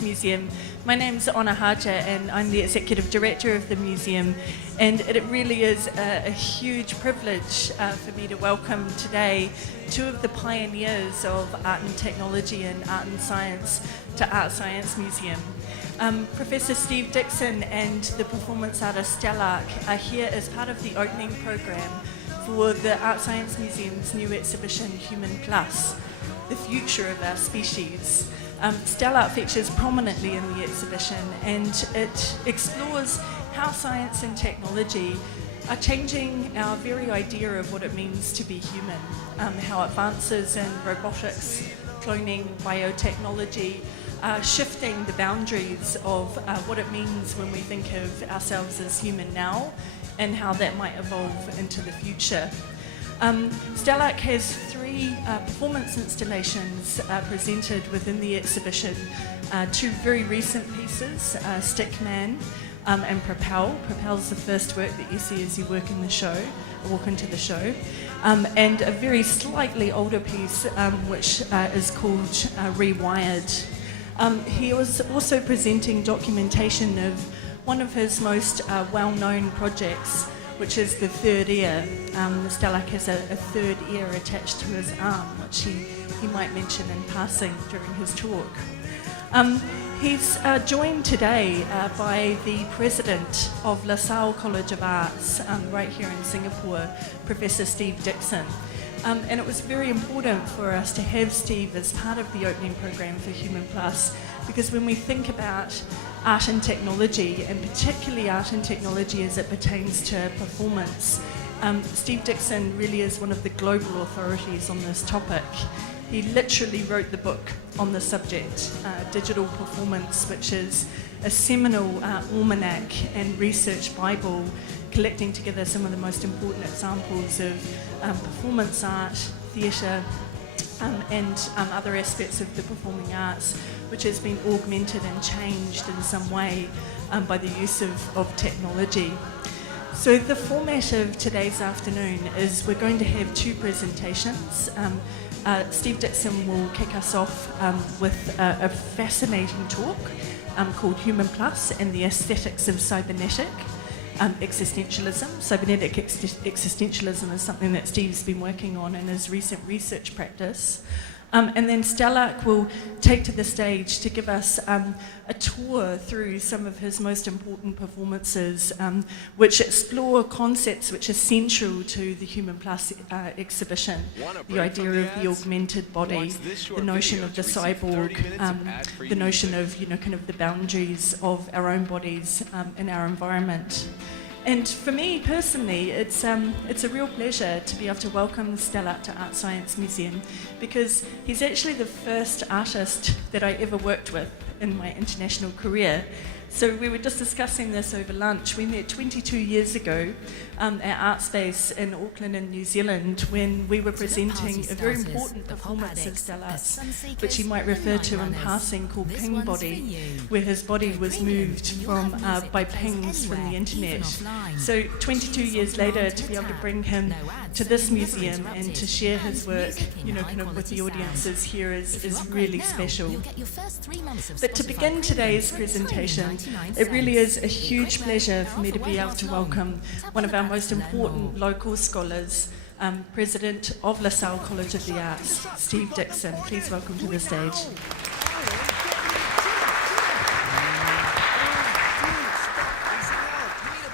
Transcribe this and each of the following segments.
Museum. My name's Ona Haja and I'm the Executive Director of the museum, and it really is a huge privilege for me to welcome today two of the pioneers of art and technology and art and science to Art Science Museum. Professor Steve Dixon and the performance artist Stelarc are here as part of the opening program for the Art Science Museum's new exhibition Human Plus, the future of our species. Stelarc features prominently in the exhibition, and it explores how science and technology are changing our very idea of what it means to be human, how advances in robotics, cloning, biotechnology are shifting the boundaries of what it means when we think of ourselves as human now, and how that might evolve into the future. Stelarc has three performance installations presented within the exhibition, two very recent pieces, Stickman and Propel. Propel is the first work that you see as you walk into the show, and a very slightly older piece which is called Rewired. He was also presenting documentation of one of his most well-known projects, which is the third ear. Stelarc has a third ear attached to his arm, which he might mention in passing during his talk. He's joined today by the President of LASALLE College of Arts, right here in Singapore, Professor Steve Dixon. And it was very important for us to have Steve as part of the opening program for Human Plus, because when we think about art and technology, and particularly art and technology as it pertains to performance, Steve Dixon really is one of the global authorities on this topic. He literally wrote the book on the subject, Digital Performance, which is a seminal almanac and research bible collecting together some of the most important examples of performance art, theatre, and other aspects of the performing arts, which has been augmented and changed in some way by the use of technology. So the format of today's afternoon is we're going to have two presentations. Steve Dixon will kick us off with a fascinating talk called Human Plus and the Aesthetics of Cybernetic Existentialism. Cybernetic existentialism is something that Steve's been working on in his recent research practice. And then Stelarc will take to the stage to give us a tour through some of his most important performances, which explore concepts which are central to the Human Plus exhibition. The idea of the augmented body, the notion of the cyborg, the notion of, kind of the boundaries of our own bodies in our environment. And for me personally, it's a real pleasure to be able to welcome Stelarc to Art Science Museum, because he's actually the first artist that I ever worked with in my international career. So we were just discussing this over lunch. We met 22 years ago at Art Space in Auckland in New Zealand, when we were presenting a very important performance of Stelarc's, which you might refer to in passing, called Ping Body, where his body was moved by pings from the internet. So 22 years later, to be able to bring him to this museum and to share his work, kind of with the audiences here is really special. But to begin today's presentation, it really is a huge pleasure for me to be able to welcome one of our most important local scholars, President of LaSalle College of the Arts, Steve Dixon. Please welcome to the stage.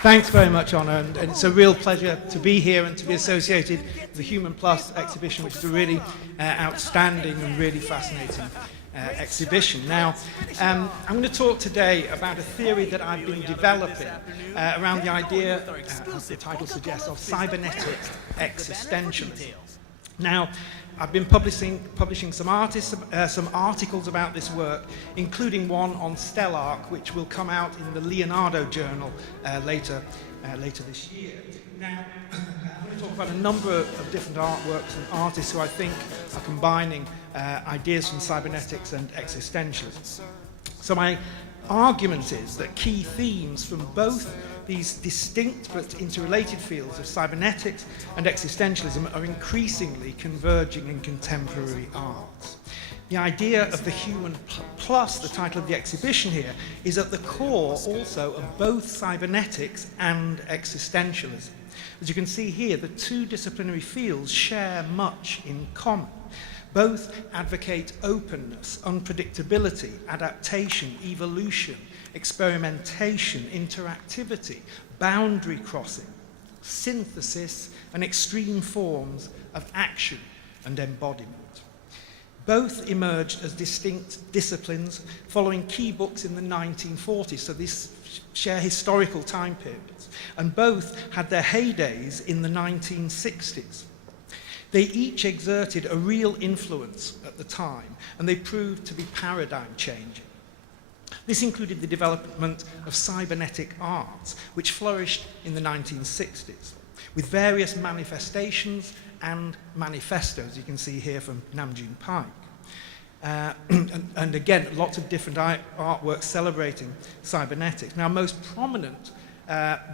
Thanks very much, Honor, and it's a real pleasure to be here and to be associated with the Human Plus exhibition, which is a really outstanding and really fascinating exhibition. Now, I'm going to talk today about a theory that I've been developing around the idea, as the title suggests, of cybernetic existentialism. Now, I've been publishing some articles about this work, including one on Stelarc, which will come out in the Leonardo Journal later this year. Now, I'm going to talk about a number of different artworks and artists who I think are combining ideas from cybernetics and existentialism. So my argument is that key themes from both these distinct but interrelated fields of cybernetics and existentialism are increasingly converging in contemporary art. The idea of the human plus, the title of the exhibition here, is at the core also of both cybernetics and existentialism. As you can see here, the two disciplinary fields share much in common. Both advocate openness, unpredictability, adaptation, evolution, experimentation, interactivity, boundary crossing, synthesis, and extreme forms of action and embodiment. Both emerged as distinct disciplines following key books in the 1940s, so these share historical time periods, and both had their heydays in the 1960s. They each exerted a real influence at the time, and they proved to be paradigm changing. This included the development of cybernetic art, which flourished in the 1960s, with various manifestations and manifestos, you can see here from Nam June Paik. And again, lots of different artworks celebrating cybernetics. Now, most prominent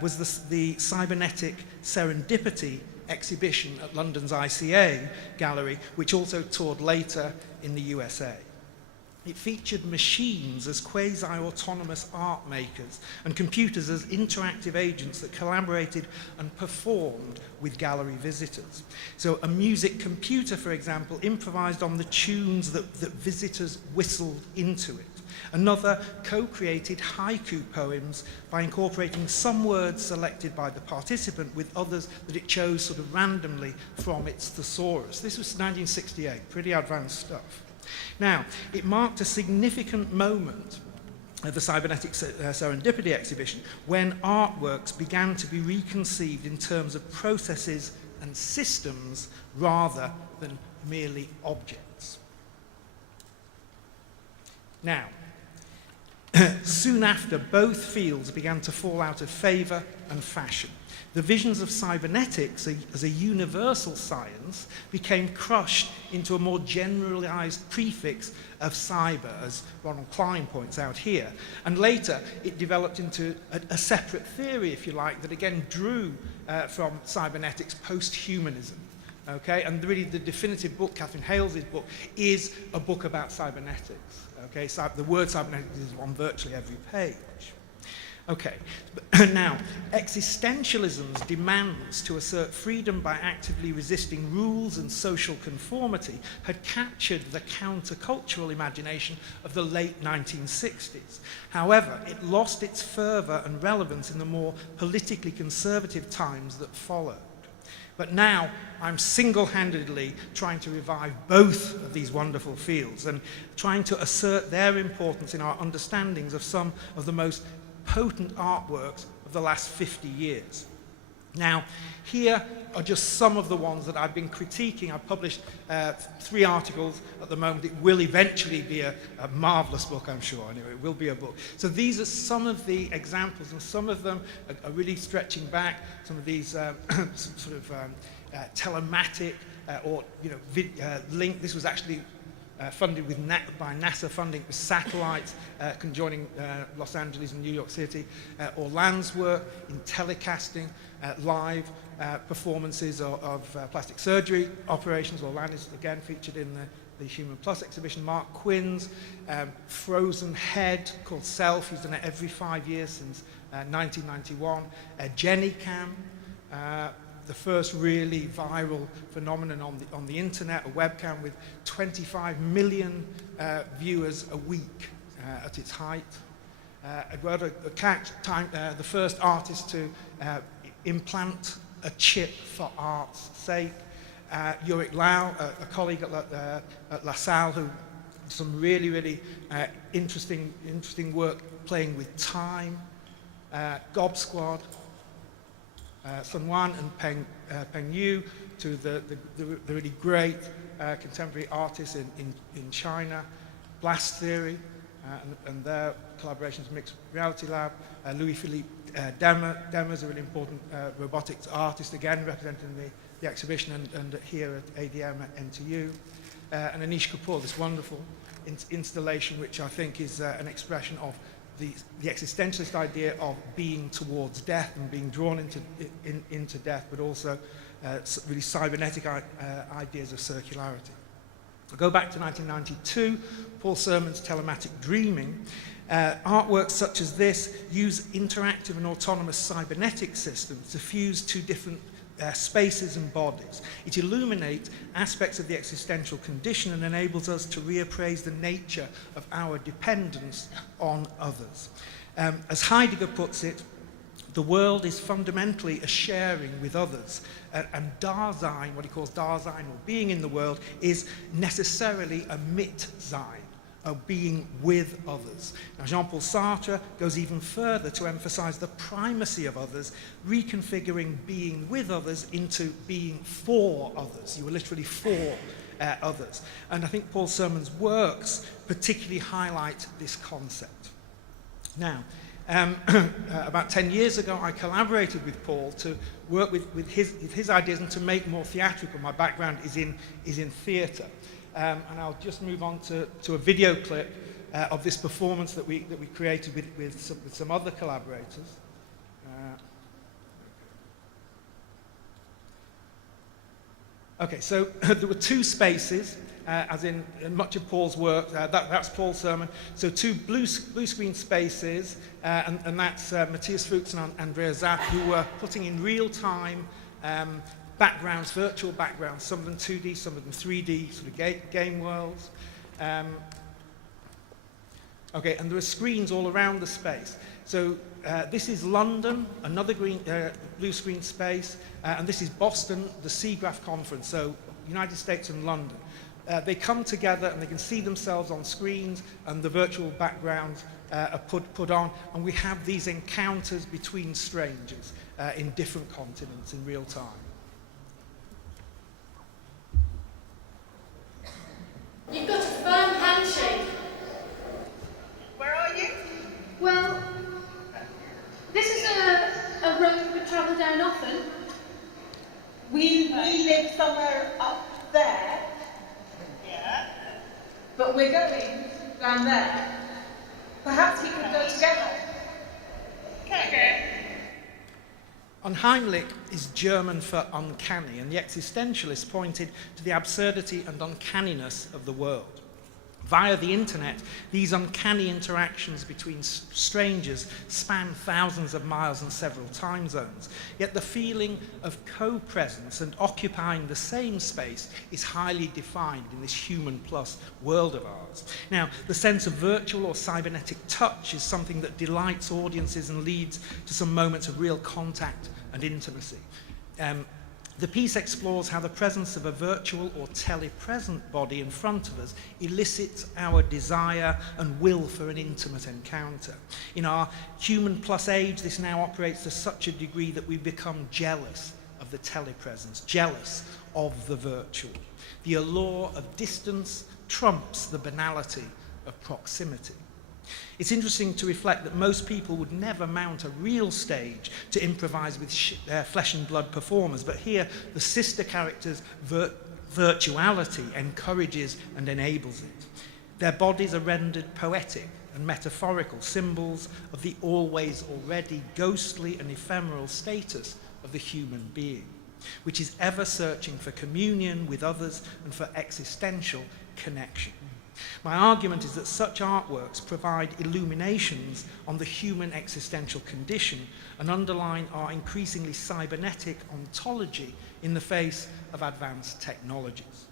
was the Cybernetic Serendipity exhibition at London's ICA gallery, which also toured later in the USA. It featured machines as quasi-autonomous art makers and computers as interactive agents that collaborated and performed with gallery visitors. So a music computer, for example, improvised on the tunes that visitors whistled into it. Another co-created haiku poems by incorporating some words selected by the participant with others that it chose sort of randomly from its thesaurus. This was 1968, pretty advanced stuff. Now, it marked a significant moment at the Cybernetic Serendipity exhibition when artworks began to be reconceived in terms of processes and systems rather than merely objects. Now, soon after, both fields began to fall out of favour and fashion. The visions of cybernetics as a universal science became crushed into a more generalized prefix of cyber, as Ronald Klein points out here. And later, it developed into a separate theory, if you like, that again drew from cybernetics post-humanism. Okay? And really the definitive book, Catherine Hales's book, is a book about cybernetics. Okay? So the word cybernetics is on virtually every page. Okay, now, existentialism's demands to assert freedom by actively resisting rules and social conformity had captured the countercultural imagination of the late 1960s. However, it lost its fervour and relevance in the more politically conservative times that followed. But now, I'm single-handedly trying to revive both of these wonderful fields and trying to assert their importance in our understandings of some of the most potent artworks of the last 50 years. Now, here are just some of the ones that I've been critiquing. I've published 3 articles at the moment. It will eventually be a marvelous book, I'm sure. Anyway, it will be a book. So these are some of the examples, and some of them are really stretching back. Some of these sort of telematic or link. This was actually funded by NASA funding with satellites conjoining Los Angeles and New York City. Orlan's work in telecasting live performances of plastic surgery operations. Orlan is again featured in the Human Plus exhibition. Mark Quinn's frozen head called Self. He's done it every 5 years since 1991. Jennycam. The first really viral phenomenon on the internet, a webcam with 25 million viewers a week at its height. Eduardo Cac, the first artist to implant a chip for art's sake. Yurik Lau, a colleague at LaSalle, who did some really, really interesting work playing with time. Gob Squad. Sun Wan and Peng Yu, to the really great contemporary artists in China. Blast Theory and their collaborations, Mixed Reality Lab. Louis-Philippe Demers, a really important robotics artist, again representing the exhibition and here at ADM at NTU. And Anish Kapoor, this wonderful installation, which I think is an expression of the existentialist idea of being towards death and being drawn into death, but also really cybernetic ideas of circularity. I'll go back to 1992, Paul Sermon's Telematic Dreaming. Artworks such as this use interactive and autonomous cybernetic systems to fuse two different spaces and bodies. It illuminates aspects of the existential condition and enables us to reappraise the nature of our dependence on others. As Heidegger puts it, the world is fundamentally a sharing with others, and Dasein, what he calls Dasein, or being in the world, is necessarily a Mitsein, a being with others. Now, Jean-Paul Sartre goes even further to emphasize the primacy of others, reconfiguring being with others into being for others. You are literally for others. And I think Paul Sermon's works particularly highlight this concept. Now, about 10 years ago, I collaborated with Paul to work with his ideas and to make more theatrical. My background is in theatre. And I'll just move on to a video clip of this performance that we created with some other collaborators. Okay, so there were two spaces, as in much of Paul's work. That's Paul Sermon. So two blue screen spaces, and that's Matthias Fuchs and Andrea Zapp, who were putting in real time backgrounds, virtual backgrounds, some of them 2D, some of them 3D, sort of game worlds. Okay, and there are screens all around the space. So this is London, another blue screen space, and this is Boston, the SIGGRAPH conference, so United States and London. They come together and they can see themselves on screens, and the virtual backgrounds are put on, and we have these encounters between strangers in different continents in real time. You've got a firm handshake. Where are you? Well, this is a road we travel down often. We live somewhere up there. Yeah. But we're going down there. Perhaps we could go together. Okay. Und Heimlich is German for uncanny, and the existentialists pointed to the absurdity and uncanniness of the world. Via the internet, these uncanny interactions between strangers span thousands of miles and several time zones. Yet the feeling of co-presence and occupying the same space is highly defined in this human plus world of ours. Now, the sense of virtual or cybernetic touch is something that delights audiences and leads to some moments of real contact and intimacy. The piece explores how the presence of a virtual or telepresent body in front of us elicits our desire and will for an intimate encounter. In our human plus age, this now operates to such a degree that we become jealous of the telepresence, jealous of the virtual. The allure of distance trumps the banality of proximity. It's interesting to reflect that most people would never mount a real stage to improvise with flesh and blood performers, but here the sister character's virtuality encourages and enables it. Their bodies are rendered poetic and metaphorical, symbols of the always already ghostly and ephemeral status of the human being, which is ever searching for communion with others and for existential connection. My argument is that such artworks provide illuminations on the human existential condition and underline our increasingly cybernetic ontology in the face of advanced technologies.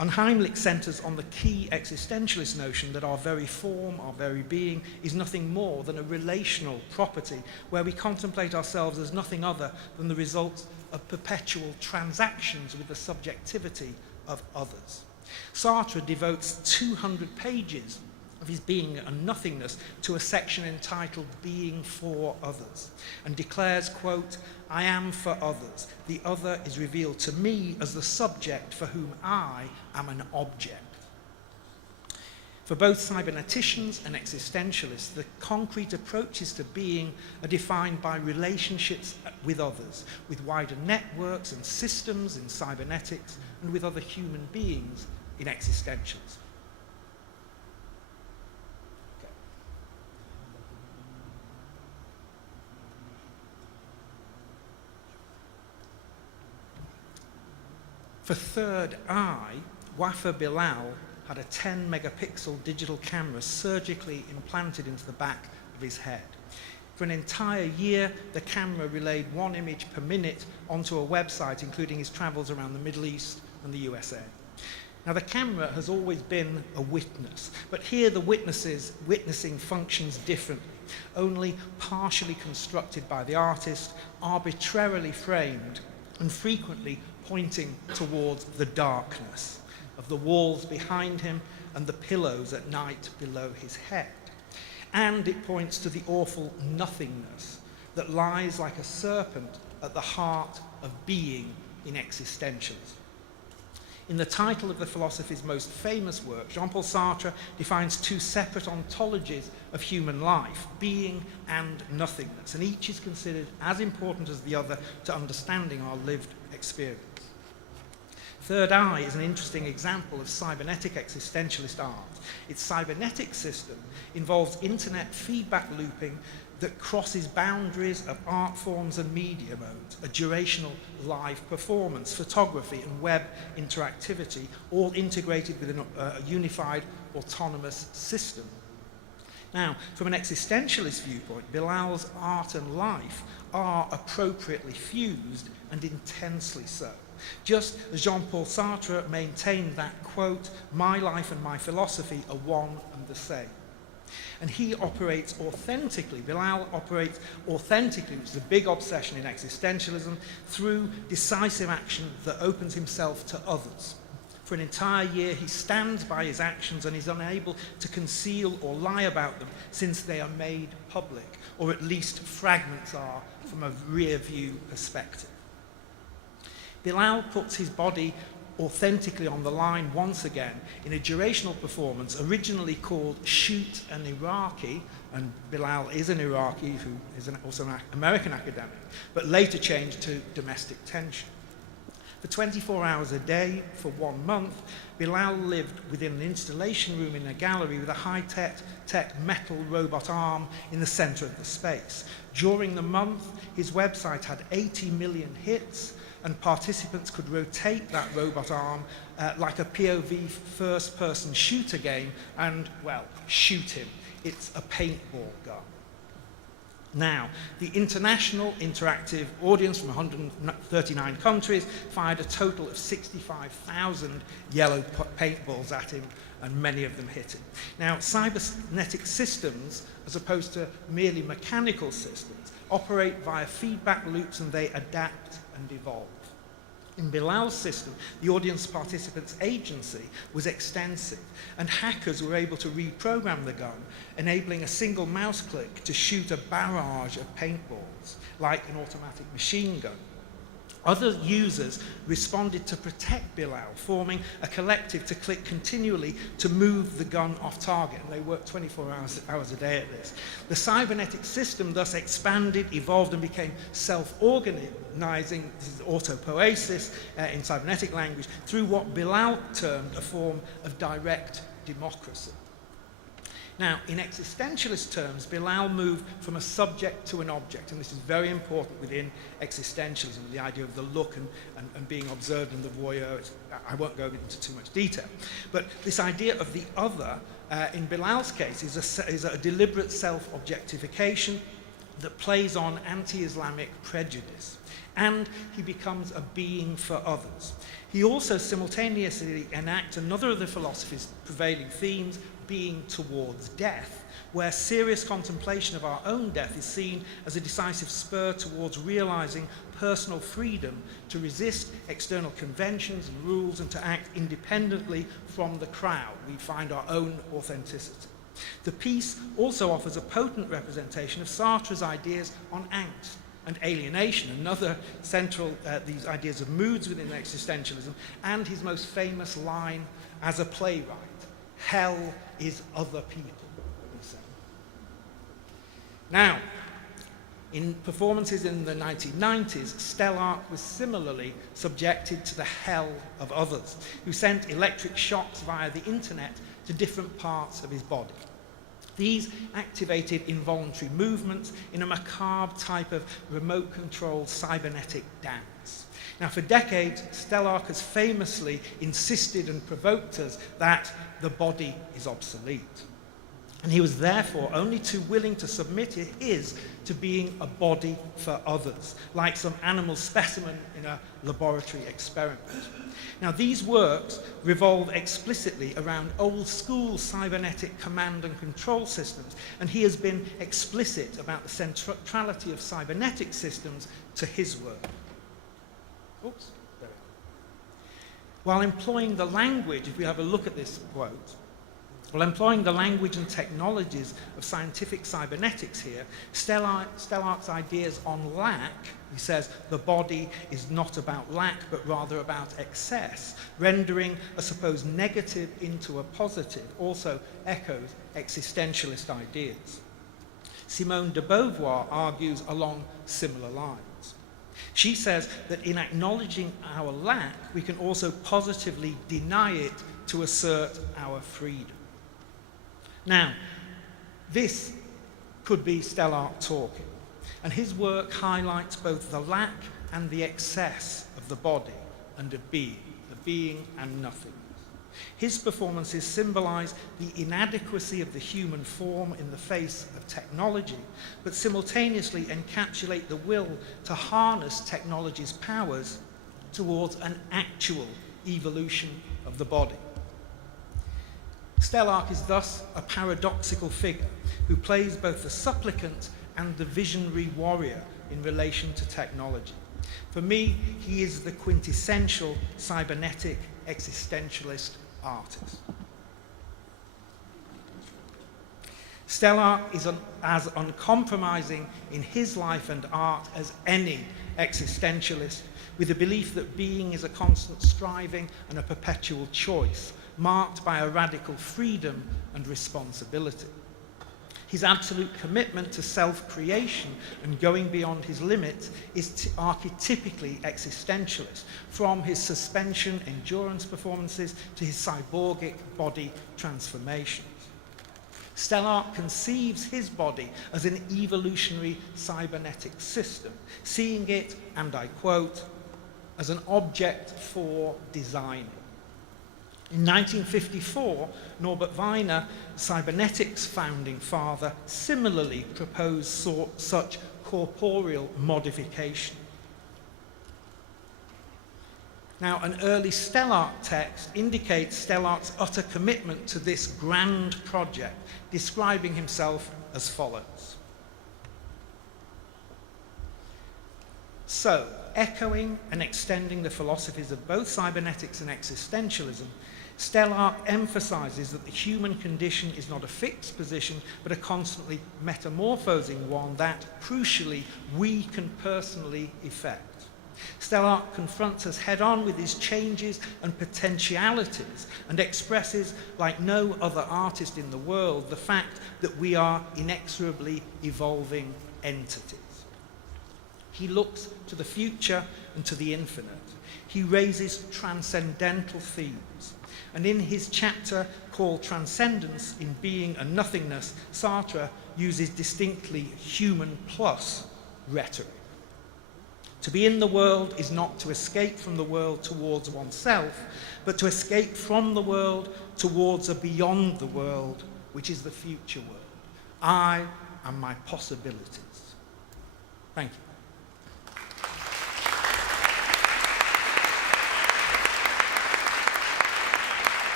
And Heimlich centers on the key existentialist notion that our very form, our very being, is nothing more than a relational property where we contemplate ourselves as nothing other than the result of perpetual transactions with the subjectivity of others. Sartre devotes 200 pages of his being and nothingness to a section entitled Being for Others, and declares, quote, "I am for others. The other is revealed to me as the subject for whom I am an object." For both cyberneticians and existentialists, the concrete approaches to being are defined by relationships with others, with wider networks and systems in cybernetics, and with other human beings in existentialism. Okay. For third eye, Wafa Bilal had a 10 megapixel digital camera surgically implanted into the back of his head. For an entire year, the camera relayed 1 image per minute onto a website, including his travels around the Middle East and the USA. Now, the camera has always been a witness, but here the witnessing functions differently, only partially constructed by the artist, arbitrarily framed, and frequently pointing towards the darkness of the walls behind him and the pillows at night below his head. And it points to the awful nothingness that lies like a serpent at the heart of being in existentialism. In the title of the philosopher's most famous work, Jean-Paul Sartre defines 2 separate ontologies of human life, being and nothingness, and each is considered as important as the other to understanding our lived experience. Third Eye is an interesting example of cybernetic existentialist art. Its cybernetic system involves internet feedback looping that crosses boundaries of art forms and media modes, a durational live performance, photography and web interactivity, all integrated within a unified autonomous system. Now, from an existentialist viewpoint, Bilal's art and life are appropriately fused and intensely so. Just as Jean-Paul Sartre maintained that, quote, "My life and my philosophy are one and the same." And he operates authentically, Bilal operates authentically, which is a big obsession in existentialism, through decisive action that opens himself to others. For an entire year, he stands by his actions and is unable to conceal or lie about them since they are made public, or at least fragments are from a rear view perspective. Bilal puts his body authentically on the line once again in a durational performance originally called Shoot an Iraqi, and Bilal is an Iraqi who is also an American academic, but later changed to Domestic Tension. For 24 hours a day for 1 month, Bilal lived within an installation room in a gallery with a high-tech metal robot arm in the center of the space. During the month, his website had 80 million hits, and participants could rotate that robot arm like a POV first-person shooter game and, well, shoot him. It's a paintball gun. Now, the international interactive audience from 139 countries fired a total of 65,000 yellow paintballs at him, and many of them hit him. Now, cybernetic systems, as opposed to merely mechanical systems, operate via feedback loops and they adapt and evolve. In Bilal's system, the audience participants' agency was extensive, and hackers were able to reprogram the gun, enabling a single mouse click to shoot a barrage of paintballs, like an automatic machine gun. Other users responded to protect Bilal, forming a collective to click continually to move the gun off target, and they worked 24 hours a day at this. The cybernetic system thus expanded, evolved, and became self-organizing, this is autopoiesis in cybernetic language, through what Bilal termed a form of direct democracy. Now, in existentialist terms, Bilal moved from a subject to an object, and this is very important within existentialism, the idea of the look and being observed and the voyeur. I won't go into too much detail. But this idea of the other, in Bilal's case, is a deliberate self-objectification that plays on anti-Islamic prejudice, and he becomes a being for others. He also simultaneously enacts another of the philosophy's prevailing themes, being towards death, where serious contemplation of our own death is seen as a decisive spur towards realizing personal freedom to resist external conventions and rules and to act independently from the crowd. We find our own authenticity. The piece also offers a potent representation of Sartre's ideas on angst and alienation, another central, these ideas of moods within existentialism, and his most famous line as a playwright, "Hell is other people," he said. Now, in performances in the 1990s, Stelarc was similarly subjected to the hell of others, who sent electric shocks via the internet to different parts of his body. These activated involuntary movements in a macabre type of remote-controlled cybernetic dance. Now, for decades, Stelarc has famously insisted and provoked us that the body is obsolete. And he was therefore only too willing to submit his to being a body for others, like some animal specimen in a laboratory experiment. Now, these works revolve explicitly around old-school cybernetic command and control systems, and he has been explicit about the centrality of cybernetic systems to his work. Oops, there we go. While employing the language, if we have a look at this quote, while employing the language and technologies of scientific cybernetics here, Stelarc's ideas on lack, he says, the body is not about lack, but rather about excess, rendering a supposed negative into a positive, also echoes existentialist ideas. Simone de Beauvoir argues along similar lines. She says that in acknowledging our lack, we can also positively deny it to assert our freedom. Now, this could be Stelarc talking, and his work highlights both the lack and the excess of the body and of being, the being and nothingness. His performances symbolize the inadequacy of the human form in the face of technology, but simultaneously encapsulate the will to harness technology's powers towards an actual evolution of the body. Stelarc is thus a paradoxical figure who plays both the supplicant and the visionary warrior in relation to technology. For me, he is the quintessential cybernetic existentialist artist. Stelarc is as uncompromising in his life and art as any existentialist, with the belief that being is a constant striving and a perpetual choice, marked by a radical freedom and responsibility. His absolute commitment to self-creation and going beyond his limits is archetypically existentialist, from his suspension endurance performances to his cyborgic body transformations. Stelarc conceives his body as an evolutionary cybernetic system, seeing it, and I quote, as an object for designing. In 1954, Norbert Wiener, cybernetics founding father, similarly proposed such corporeal modification. Now, an early Stelarc text indicates Stelarc's utter commitment to this grand project, describing himself as follows. So, echoing and extending the philosophies of both cybernetics and existentialism, Stelarc emphasizes that the human condition is not a fixed position, but a constantly metamorphosing one that, crucially, we can personally effect. Stelarc confronts us head-on with his changes and potentialities and expresses, like no other artist in the world, the fact that we are inexorably evolving entities. He looks to the future and to the infinite. He raises transcendental themes. And in his chapter called Transcendence in Being and Nothingness, Sartre uses distinctly human plus rhetoric. To be in the world is not to escape from the world towards oneself, but to escape from the world towards a beyond the world, which is the future world. I and my possibilities. Thank you.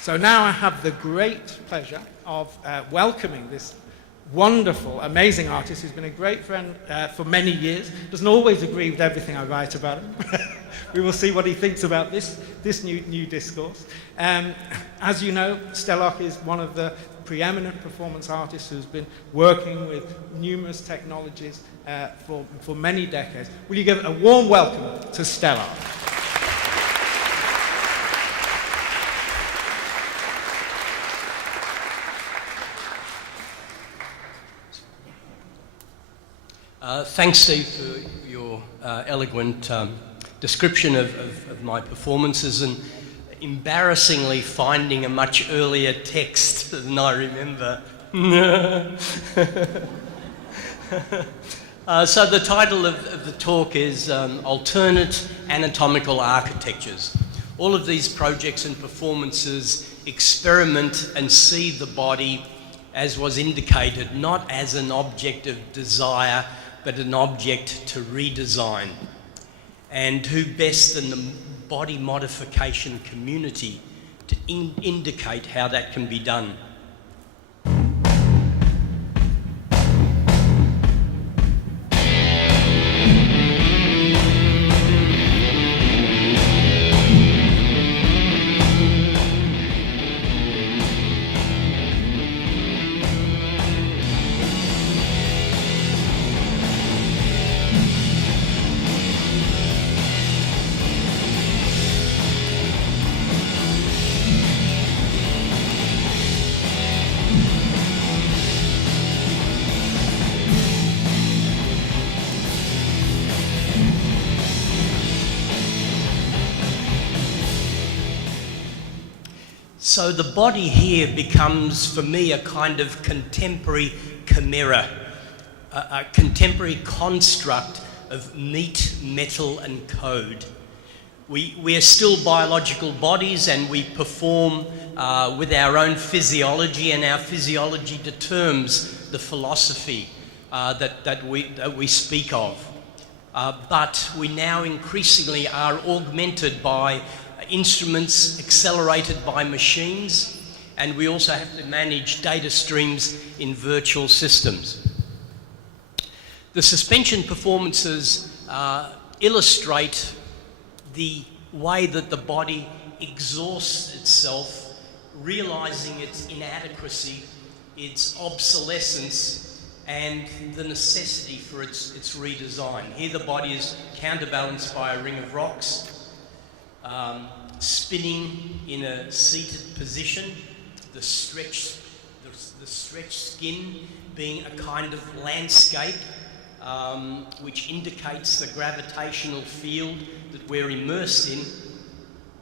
So now I have the great pleasure of welcoming this wonderful, amazing artist who's been a great friend for many years. Doesn't always agree with everything I write about him. We will see what he thinks about this new discourse. As you know, Stelarc is one of the preeminent performance artists who's been working with numerous technologies for many decades. Will you give a warm welcome to Stelarc? Thanks, Steve, for your eloquent description of my performances. And embarrassingly finding a much earlier text than I remember. So the title of the talk is Alternate Anatomical Architectures. All of these projects and performances experiment and see the body, as was indicated, not as an object of desire, but an object to redesign. And who best than the body modification community to indicate how that can be done? So the body here becomes, for me, a kind of contemporary chimera, a contemporary construct of meat, metal and code. We are still biological bodies, and we perform with our own physiology, and our physiology determines the philosophy that we speak of. But we now increasingly are augmented by instruments, accelerated by machines, and we also have to manage data streams in virtual systems. The suspension performances illustrate the way that the body exhausts itself, realizing its inadequacy, its obsolescence, and the necessity for its redesign. Here the body is counterbalanced by a ring of rocks, spinning in a seated position, the stretched skin being a kind of landscape which indicates the gravitational field that we're immersed in.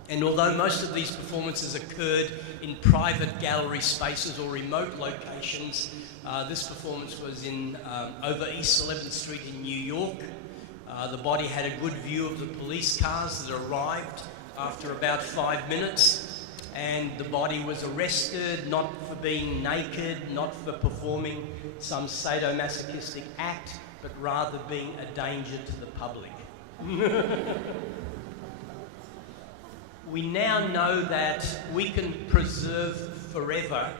And although most of these performances occurred in private gallery spaces or remote locations, this performance was in over East 11th Street in New York. The body had a good view of the police cars that arrived after about 5 minutes, and the body was arrested, not for being naked, not for performing some sadomasochistic act, but rather being a danger to the public. We now know that we can preserve forever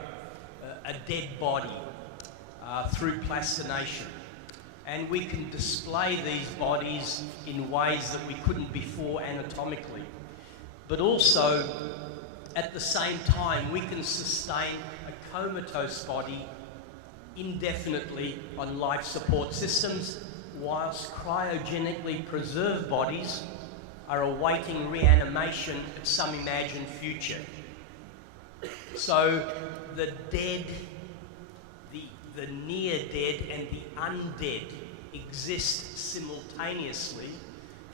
a dead body through plastination. And we can display these bodies in ways that we couldn't before anatomically. But also, at the same time, we can sustain a comatose body indefinitely on life support systems, whilst cryogenically preserved bodies are awaiting reanimation at some imagined future. So the dead, the near dead and the undead exist simultaneously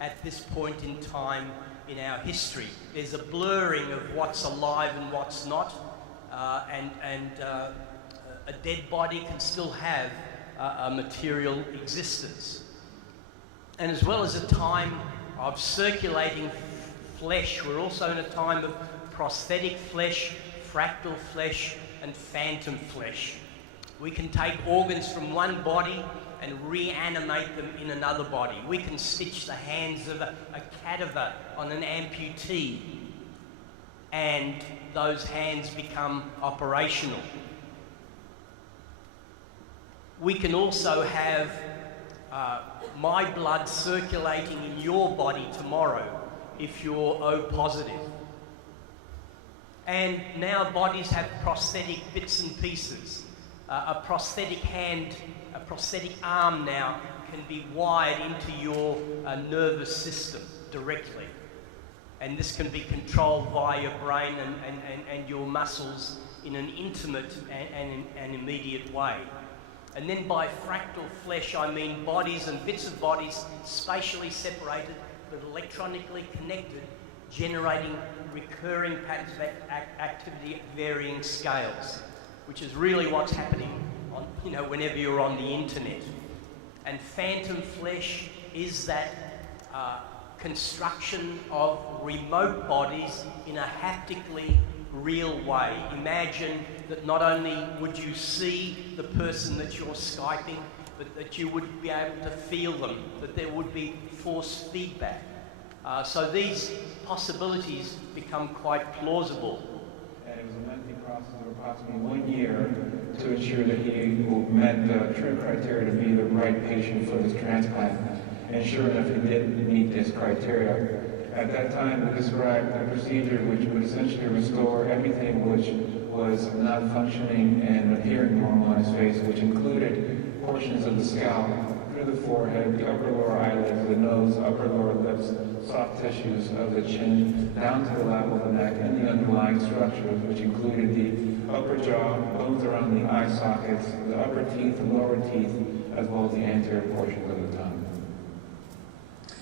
at this point in time in our history. There's a blurring of what's alive and what's not, and a dead body can still have a material existence. And as well as a time of circulating flesh, we're also in a time of prosthetic flesh, fractal flesh, and phantom flesh. We can take organs from one body and reanimate them in another body. We can stitch the hands of a cadaver on an amputee, and those hands become operational. We can also have my blood circulating in your body tomorrow if you're O positive. And now bodies have prosthetic bits and pieces. A prosthetic hand, a prosthetic arm now can be wired into your nervous system directly. And this can be controlled via your brain and your muscles in an intimate and immediate way. And then by fractal flesh, I mean bodies and bits of bodies spatially separated but electronically connected, generating recurring patterns of activity at varying scales, which is really what's happening on, whenever you're on the internet. And phantom flesh is that construction of remote bodies in a haptically real way. Imagine that not only would you see the person that you're Skyping, but that you would be able to feel them, that there would be force feedback. So these possibilities become quite plausible. And it was a lengthy process of approximately 1 year to ensure that he met the true criteria to be the right patient for this transplant. And sure enough, he did meet this criteria. At that time, we described a procedure which would essentially restore everything which was not functioning and adhering normal on his face, which included portions of the scalp, through the forehead, the upper lower eyelids, the nose, upper lower lips, soft tissues of the chin, down to the level of the neck, and the underlying structures, which included the upper jaw, bones around the eye sockets, the upper teeth, the lower teeth, as well as the anterior portions of the tongue.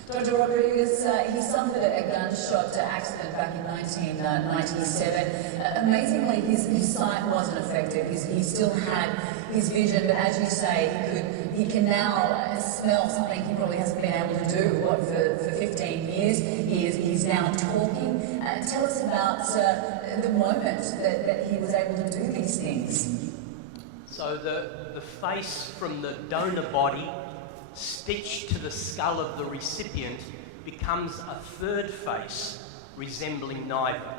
Dr. Rodriguez, he suffered a gunshot accident back in 1997. Amazingly, his sight wasn't affected. He still had his vision, but as you say, he can now smell something he probably hasn't been able to do for 15 years. He's now talking. Tell us about the moment that he was able to do these things. So the face from the donor body stitched to the skull of the recipient becomes a third face resembling neither.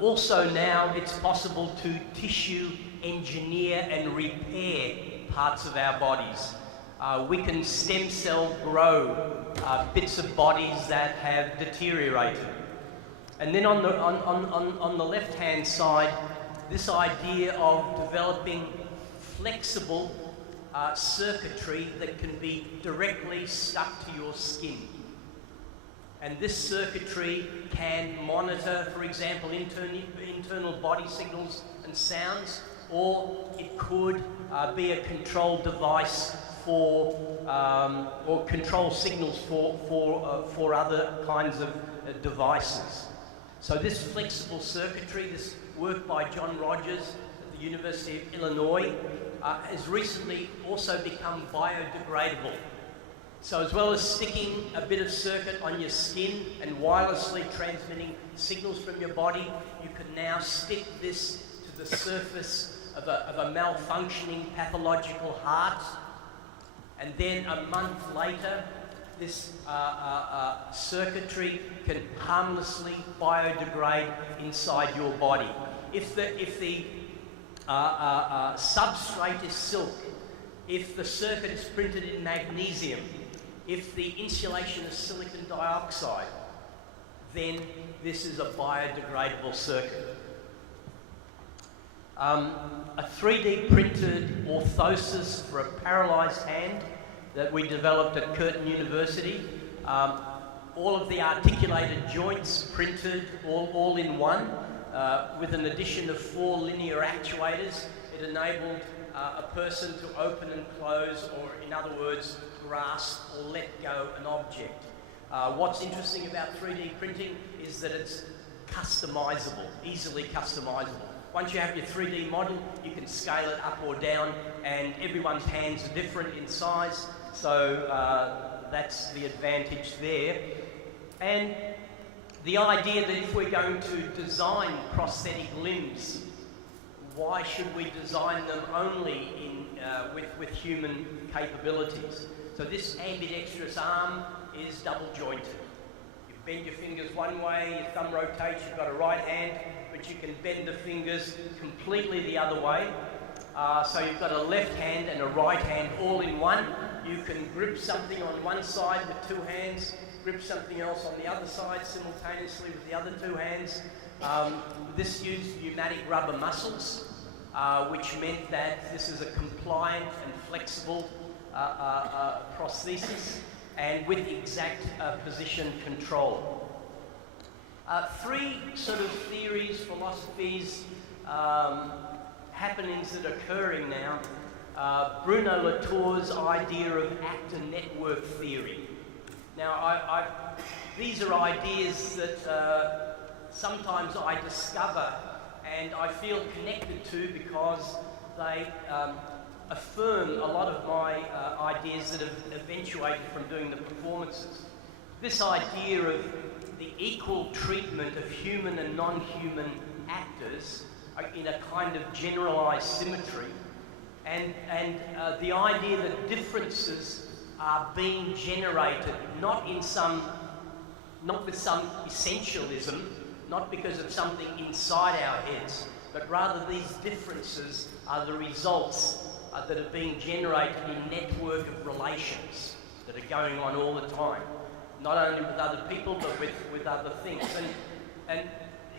Also now it's possible to tissue engineer and repair parts of our bodies. We can stem cell grow bits of bodies that have deteriorated. And then on the left-hand side, this idea of developing flexible circuitry that can be directly stuck to your skin. And this circuitry can monitor, for example, internal body signals and sounds, or it could be a control device for, or control signals for other kinds of devices. So this flexible circuitry, this work by John Rogers at the University of Illinois, has recently also become biodegradable. So as well as sticking a bit of circuit on your skin and wirelessly transmitting signals from your body, you can now stick this to the surface of a malfunctioning pathological heart, and then a month later this circuitry can harmlessly biodegrade inside your body. If the substrate is silk, if the circuit is printed in magnesium, if the insulation is silicon dioxide, then this is a biodegradable circuit. A 3D printed orthosis for a paralyzed hand that we developed at Curtin University. All of the articulated joints printed all in one, with an addition of 4 linear actuators. It enabled a person to open and close, or in other words, grasp or let go an object. What's interesting about 3D printing is that it's customizable, easily customizable. Once you have your 3D model, you can scale it up or down, and everyone's hands are different in size, so that's the advantage there. And the idea that if we're going to design prosthetic limbs, why should we design them only with human capabilities? So this ambidextrous arm is double jointed. You bend your fingers one way, your thumb rotates, you've got a right hand, but you can bend the fingers completely the other way. So you've got a left hand and a right hand all in one. You can grip something on one side with 2 hands, grip something else on the other side simultaneously with the other 2 hands. This used pneumatic rubber muscles, which meant that this is a compliant and flexible prosthesis, and with exact position control. 3 sort of theories, philosophies, happenings that are occurring now. Bruno Latour's idea of actor network theory. Now, these are ideas that sometimes I discover and I feel connected to because they affirm a lot of my ideas that have eventuated from doing the performances. This idea of the equal treatment of human and non-human actors in a kind of generalized symmetry, and the idea that differences are being generated not with some essentialism, not because of something inside our heads, but rather these differences are the results that are being generated in network of relations that are going on all the time, not only with other people but with other things. And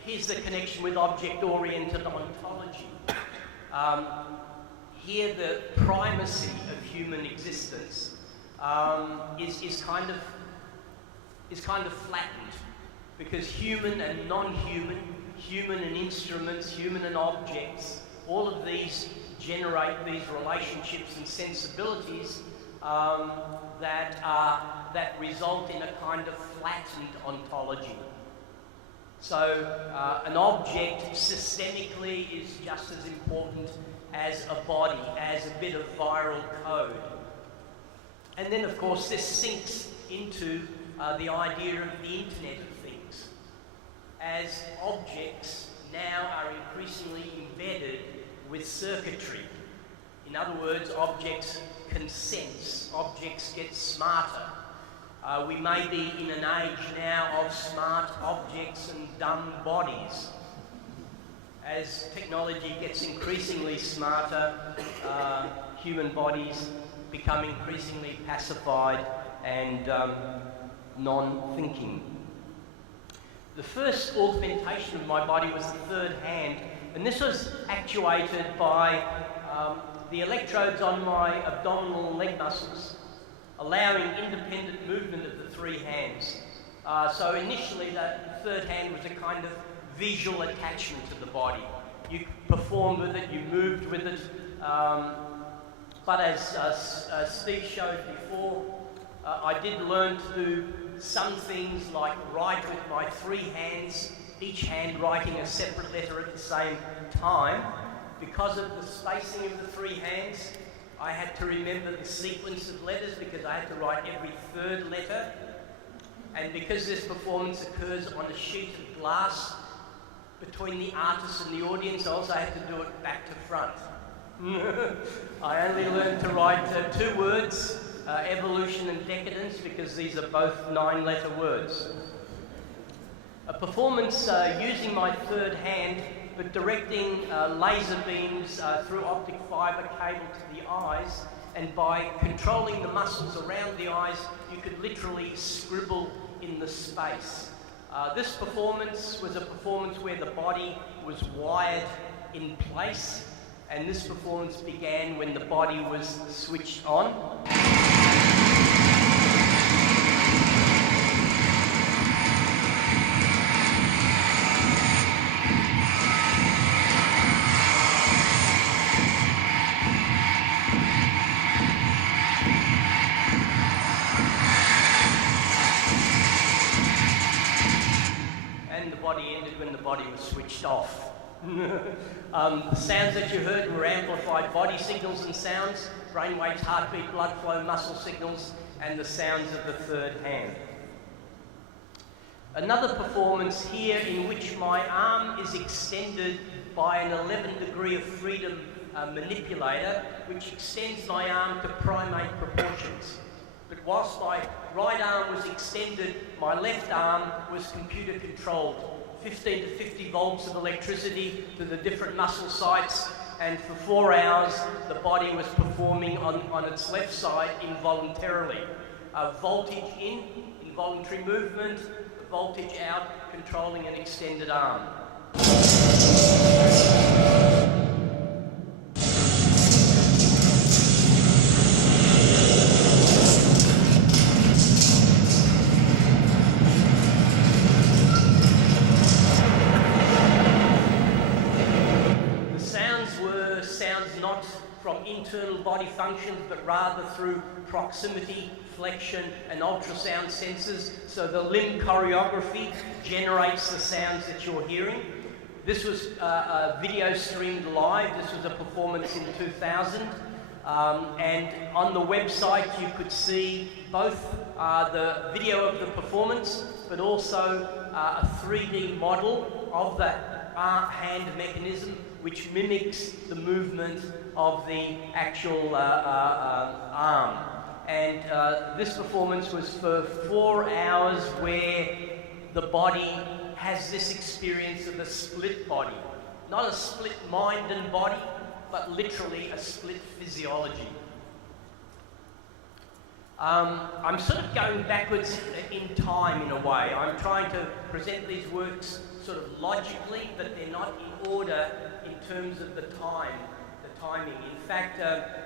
here's the connection with object-oriented ontology. Here the primacy of human existence is kind of flattened, because human and non-human, human and instruments, human and objects, all of these generate these relationships and sensibilities that result in a kind of flattened ontology. So an object systemically is just as important as a body, as a bit of viral code. And then, of course, this sinks into the idea of the Internet of Things, as objects now are increasingly embedded with circuitry. In other words, objects can sense, objects get smarter. We may be in an age now of smart objects and dumb bodies. As technology gets increasingly smarter, human bodies become increasingly pacified and non-thinking. The first augmentation of my body was the third hand, and this was actuated by the electrodes on my abdominal and leg muscles, allowing independent movement of the three hands. So initially that third hand was a kind of visual attachment to the body. You performed with it, you moved with it, but as Steve showed before, I did learn to do some things like write with my three hands, each hand writing a separate letter at the same time. Because of the spacing of the three hands, I had to remember the sequence of letters because I had to write every third letter. And because this performance occurs on a sheet of glass between the artist and the audience, I also had to do it back to front. I only learned to write two words, evolution and decadence, because these are both 9-letter words. A performance using my third hand, but directing laser beams through optic fibre cable to the eyes, and by controlling the muscles around the eyes, you could literally scribble in the space. This performance was a performance where the body was wired in place, and this performance began when the body was switched on. When the body was switched off. The sounds that you heard were amplified body signals and sounds, brainwaves, heartbeat, blood flow, muscle signals, and the sounds of the third hand. Another performance here in which my arm is extended by an 11 degree of freedom manipulator, which extends my arm to primate proportions. But whilst my right arm was extended, my left arm was computer controlled. 15 to 50 volts of electricity to the different muscle sites, and for 4 hours the body was performing on its left side involuntarily. Voltage in, involuntary movement, voltage out, controlling an extended arm. From internal body functions, but rather through proximity, deflection, and ultrasound sensors. So the limb choreography generates the sounds that you're hearing. This was a video streamed live. This was a performance in 2000. And on the website you could see both the video of the performance, but also a 3D model of that hand mechanism, which mimics the movement of the actual arm. And this performance was for 4 hours, where the body has this experience of a split body. Not a split mind and body, but literally a split physiology. I'm sort of going backwards in time in a way. I'm trying to present these works sort of logically, but they're not in order in terms of the timing. In fact,